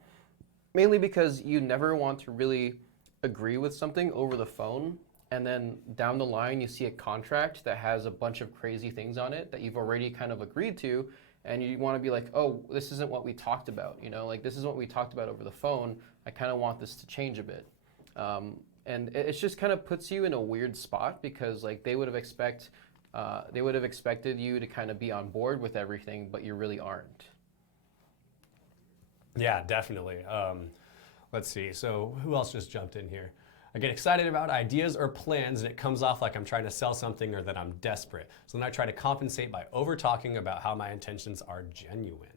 Mainly because you never want to really agree with something over the phone, and then down the line you see a contract that has a bunch of crazy things on it that you've already kind of agreed to, and you want to be like, oh, this isn't what we talked about, you know, like this is what we talked about over the phone. I kind of want this to change a bit. And it just kind of puts you in a weird spot, because like they would have expected you to kind of be on board with everything, but you really aren't. Yeah, definitely. Let's see. So who else just jumped in here? I get excited about ideas or plans and it comes off like I'm trying to sell something or that I'm desperate. So then I try to compensate by over talking about how my intentions are genuine.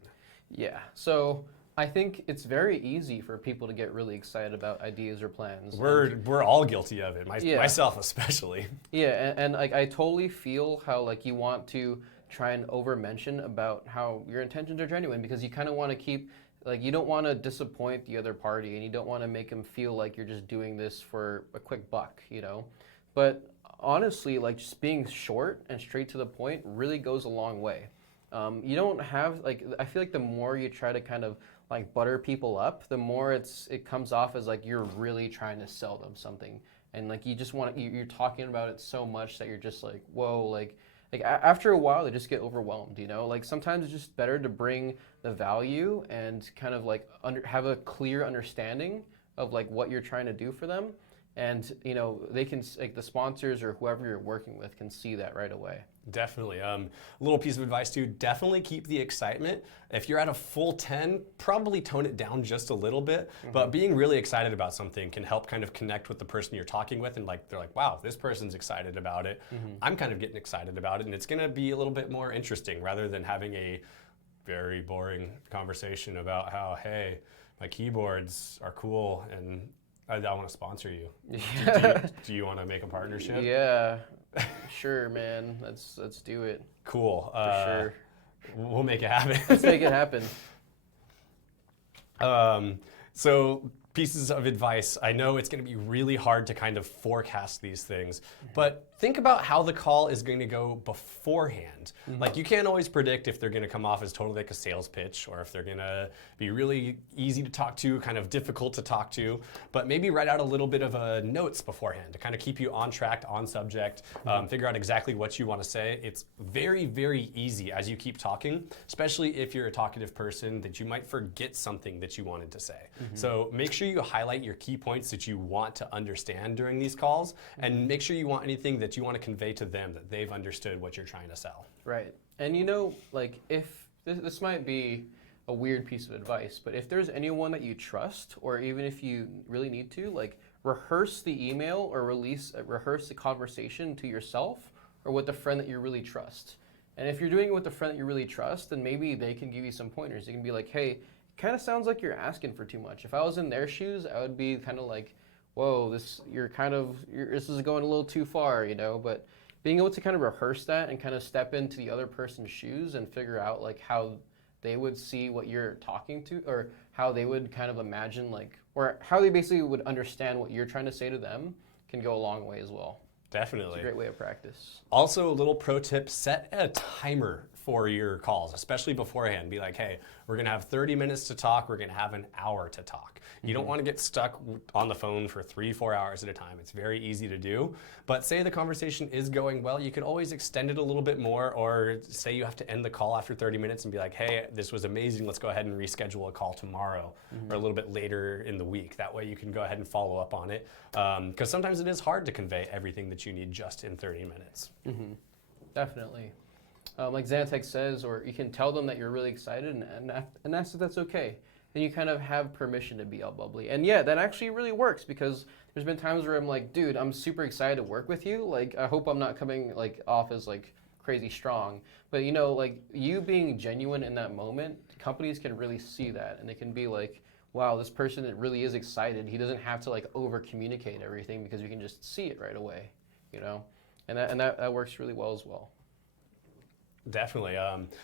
Yeah. So I think it's very easy for people to get really excited about ideas or plans. We're all guilty of it, myself especially. Yeah, and like I totally feel how like you want to try and over mention about how your intentions are genuine, because you kind of want to keep, like, you don't want to disappoint the other party and you don't want to make them feel like you're just doing this for a quick buck, you know. But honestly, like just being short and straight to the point really goes a long way. You don't have like, I feel like the more you try to kind of like butter people up, the more it comes off as like you're really trying to sell them something, and like you just want you're talking about it so much that you're just like, whoa, like after a while they just get overwhelmed, you know. Like sometimes it's just better to bring the value and kind of like have a clear understanding of like what you're trying to do for them, and you know they can, like the sponsors or whoever you're working with can see that right away. Definitely. A little piece of advice too, definitely keep the excitement. If you're at a full 10, probably tone it down just a little bit, but being really excited about something can help kind of connect with the person you're talking with, and like they're like, wow, this person's excited about it. I'm kind of getting excited about it, and it's gonna be a little bit more interesting rather than having a very boring conversation about how, hey, my keyboards are cool and I want to sponsor you. Do you want to make a partnership? Yeah. Sure, man. Let's do it. Cool. For sure. We'll make it happen. Let's make it happen. So pieces of advice. I know it's going to be really hard to kind of forecast these things, but think about how the call is going to go beforehand. Like you can't always predict if they're going to come off as totally like a sales pitch, or if they're going to be really easy to talk to, kind of difficult to talk to, but maybe write out a little bit of notes beforehand to kind of keep you on track, on subject, figure out exactly what you want to say. It's very, very easy as you keep talking, especially if you're a talkative person, that you might forget something that you wanted to say. So make sure you highlight your key points that you want to understand during these calls, and make sure you want anything that you want to convey to them that they've understood what you're trying to sell. Right. And you know, like if this might be a weird piece of advice, but if there's anyone that you trust, or even if you really need to, like rehearse the email or rehearse the conversation to yourself or with the friend that you really trust. And if you're doing it with the friend that you really trust, then maybe they can give you some pointers. They can be like, hey, kind of sounds like you're asking for too much. If I was in their shoes, I would be kind of like, whoa, this is going a little too far, you know. But being able to kind of rehearse that and kind of step into the other person's shoes and figure out like how they would see what you're talking to, or how they would kind of imagine, like, or how they basically would understand what you're trying to say to them, can go a long way as well. Definitely. It's a great way of practice. Also, a little pro tip, set a timer for your calls, especially beforehand. Be like, hey, we're gonna have 30 minutes to talk, we're gonna have an hour to talk. You don't wanna get stuck on the phone for 3-4 hours at a time. It's very easy to do, but say the conversation is going well, you could always extend it a little bit more, or say you have to end the call after 30 minutes and be like, hey, this was amazing, let's go ahead and reschedule a call tomorrow or a little bit later in the week. That way you can go ahead and follow up on it, because sometimes it is hard to convey everything that you need just in 30 minutes. Definitely. Like Xantec says, or you can tell them that you're really excited and ask if that's okay. Then you kind of have permission to be all bubbly. And yeah, that actually really works, because there's been times where I'm like, dude, I'm super excited to work with you. Like, I hope I'm not coming like off as like crazy strong. But you know, like you being genuine in that moment, companies can really see that, and they can be like, wow, this person really is excited. He doesn't have to like over communicate everything, because we can just see it right away, you know? And that works really well as well. Definitely.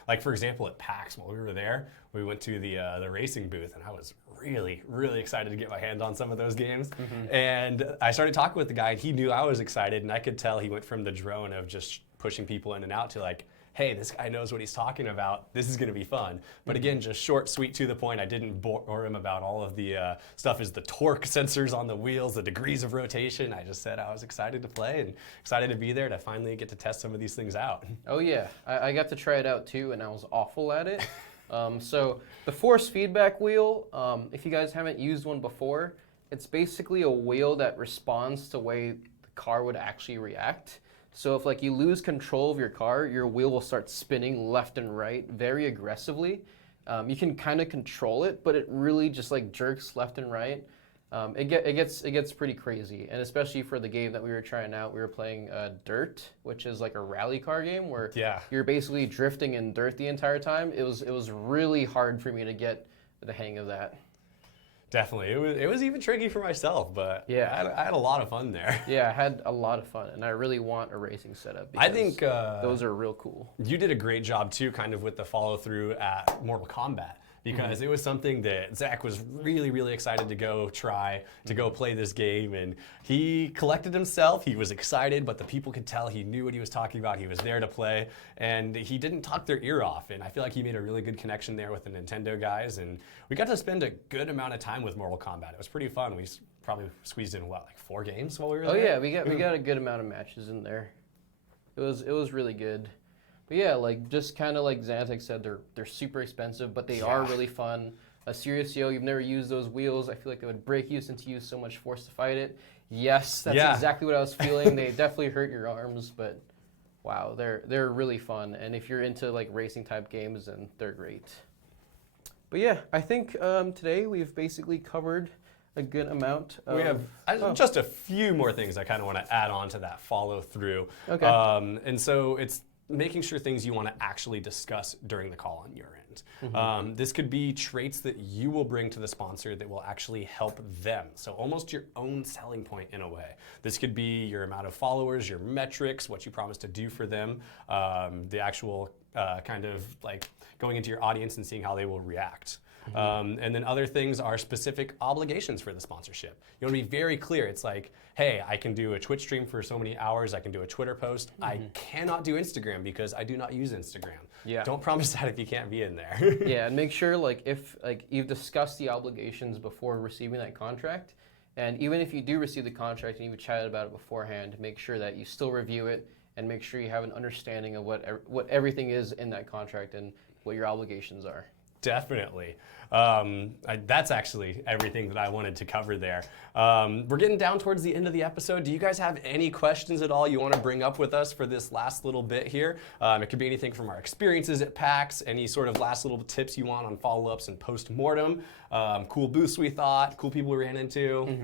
Like for example, at PAX, while we were there, we went to the racing booth, and I was really, really excited to get my hands on some of those games. And I started talking with the guy, and he knew I was excited, and I could tell he went from the drone of just pushing people in and out to like, hey, this guy knows what he's talking about. This is going to be fun. But again, just short, sweet, to the point. I didn't bore him about all of the stuff is the torque sensors on the wheels, the degrees of rotation. I just said I was excited to play and excited to be there to finally get to test some of these things out. Oh yeah, I got to try it out too, and I was awful at it. So the force feedback wheel, if you guys haven't used one before, it's basically a wheel that responds to the way the car would actually react. So if like you lose control of your car, your wheel will start spinning left and right very aggressively. You can kind of control it, but it really just like jerks left and right. It gets pretty crazy, and especially for the game that we were trying out, we were playing Dirt, which is like a rally car game where you're basically drifting in dirt the entire time. It was really hard for me to get the hang of that. Definitely. It was even tricky for myself, but yeah, I had a lot of fun there. Yeah, I had a lot of fun, and I really want a racing setup, I think those are real cool. You did a great job too, kind of with the follow through at Mortal Kombat, because it was something that Zach was really, really excited to go try, to go play this game, and he collected himself. He was excited, but the people could tell he knew what he was talking about. He was there to play, and he didn't talk their ear off, and I feel like he made a really good connection there with the Nintendo guys, and we got to spend a good amount of time with Mortal Kombat. It was pretty fun. We probably squeezed in, what, like 4 games while we were there? Oh yeah, we got a good amount of matches in there. It was really good. But yeah, like just kind of like Xantec said, they're super expensive, but they are really fun. Seriously, you've never used those wheels. I feel like they would break you since you use so much force to fight it. Yes, that's exactly what I was feeling. They definitely hurt your arms, but wow, they're really fun. And if you're into like racing type games, then they're great. But yeah, I think today we've basically covered a good amount. We have just a few more things I kind of want to add on to that follow through. Okay. And so it's making sure things you want to actually discuss during the call on your end. This could be traits that you will bring to the sponsor that will actually help them. So almost your own selling point in a way. This could be your amount of followers, your metrics, what you promise to do for them, the actual kind of like going into your audience and seeing how they will react. And then other things are specific obligations for the sponsorship. You want to be very clear. It's like, hey, I can do a Twitch stream for so many hours. I can do a Twitter post. I cannot do Instagram because I do not use Instagram. Yeah. Don't promise that if you can't be in there. Yeah, and make sure like if like you've discussed the obligations before receiving that contract, and even if you do receive the contract and you've chatted about it beforehand, make sure that you still review it and make sure you have an understanding of what everything is in that contract and what your obligations are. Definitely. That's actually everything that I wanted to cover there. We're getting down towards the end of the episode. Do you guys have any questions at all you want to bring up with us for this last little bit here? It could be anything from our experiences at PAX, any sort of last little tips you want on follow-ups and post-mortem, cool booths we thought, cool people we ran into.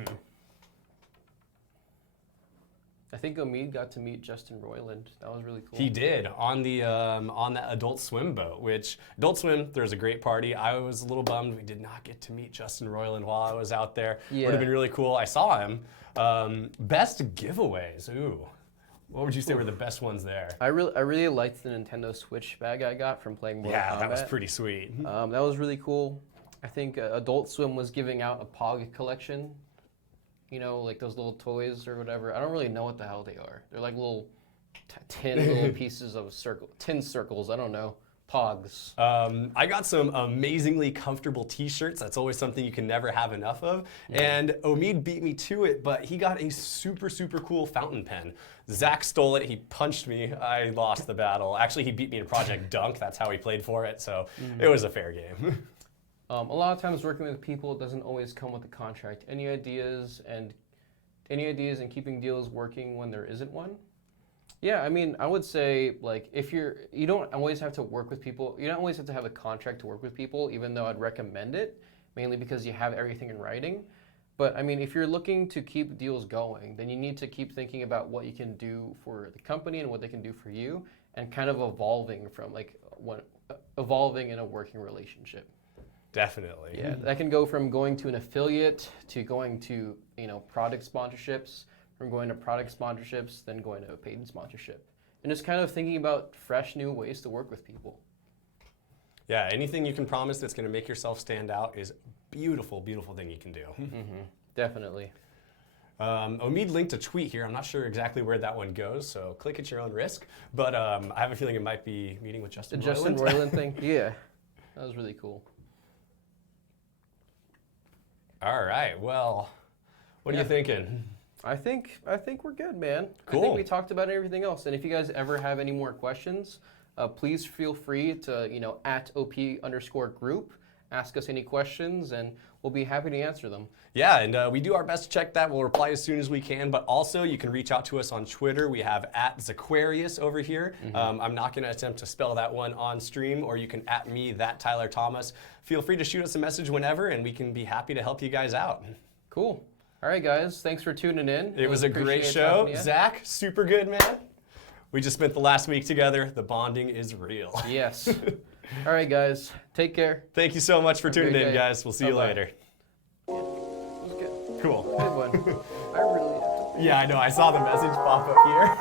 I think Omid got to meet Justin Roiland. That was really cool. He did on that Adult Swim boat, which Adult Swim, there's a great party. I was a little bummed we did not get to meet Justin Roiland while I was out there. Yeah. Would have been really cool. I saw him. Best giveaways. Ooh. What would you say were the best ones there? I really liked the Nintendo Switch bag I got from playing Mortal Kombat. Yeah, that was pretty sweet. That was really cool. I think Adult Swim was giving out a Pog collection. You know, like those little toys or whatever. I don't really know what the hell they are. They're like little tin little pieces of tin circles. I don't know. Pogs. I got some amazingly comfortable t-shirts. That's always something you can never have enough of. And Omid beat me to it, but he got a super, super cool fountain pen. Zach stole it. He punched me. I lost the battle. Actually, he beat me in Project Dunk. That's how he played for it. So it was a fair game. A lot of times working with people doesn't always come with a contract. Any ideas in keeping deals working when there isn't one? Yeah, I mean, I would say, like, you don't always have to work with people. You don't always have to have a contract to work with people, even though I'd recommend it, mainly because you have everything in writing. But, I mean, if you're looking to keep deals going, then you need to keep thinking about what you can do for the company and what they can do for you, and kind of evolving in a working relationship. Definitely. Yeah, that can go from going to an affiliate to going to, product sponsorships, from going to product sponsorships, then going to a paid sponsorship. And just kind of thinking about fresh new ways to work with people. Yeah, anything you can promise that's going to make yourself stand out is a beautiful, beautiful thing you can do. Definitely. Omid linked a tweet here. I'm not sure exactly where that one goes, so click at your own risk. But I have a feeling it might be meeting with Justin Roiland. The Justin Roiland thing? Yeah, that was really cool. All right, well, what are you thinking? I think we're good, man. Cool. I think we talked about everything else. And if you guys ever have any more questions, please feel free to, at @OP_group, ask us any questions, and we'll be happy to answer them. Yeah, and we do our best to check that. We'll reply as soon as we can, but also you can reach out to us on Twitter. We have @Zaquarius over here. I'm not going to attempt to spell that one on stream, or you can @me, that Tyler Thomas. Feel free to shoot us a message whenever, and we can be happy to help you guys out. Cool. All right, guys. Thanks for tuning in. It was a great show. Zach, super good, man. We just spent the last week together. The bonding is real. Yes. All right, guys. Take care. Thank you so much for tuning in, guys. We'll see you later. Yeah, it was good. Cool. Good one. I really have to. Yeah, I know. I saw the message pop up here.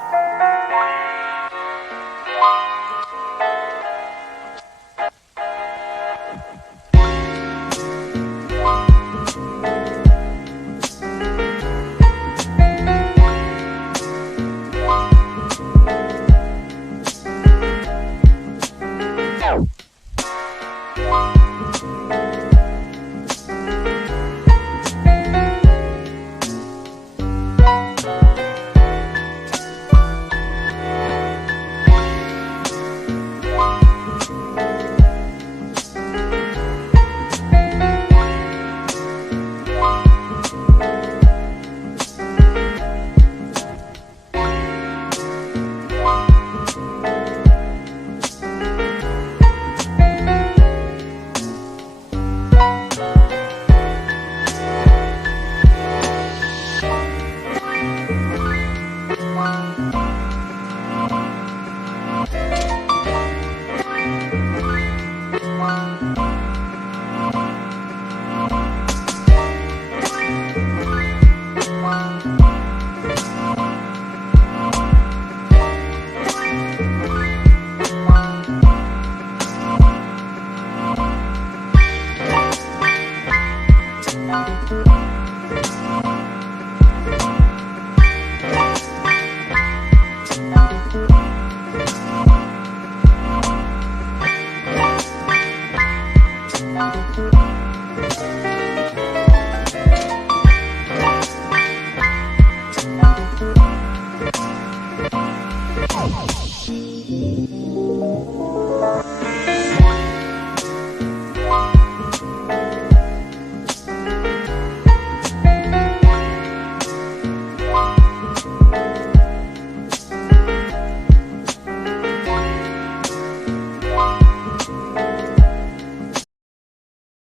Thank you.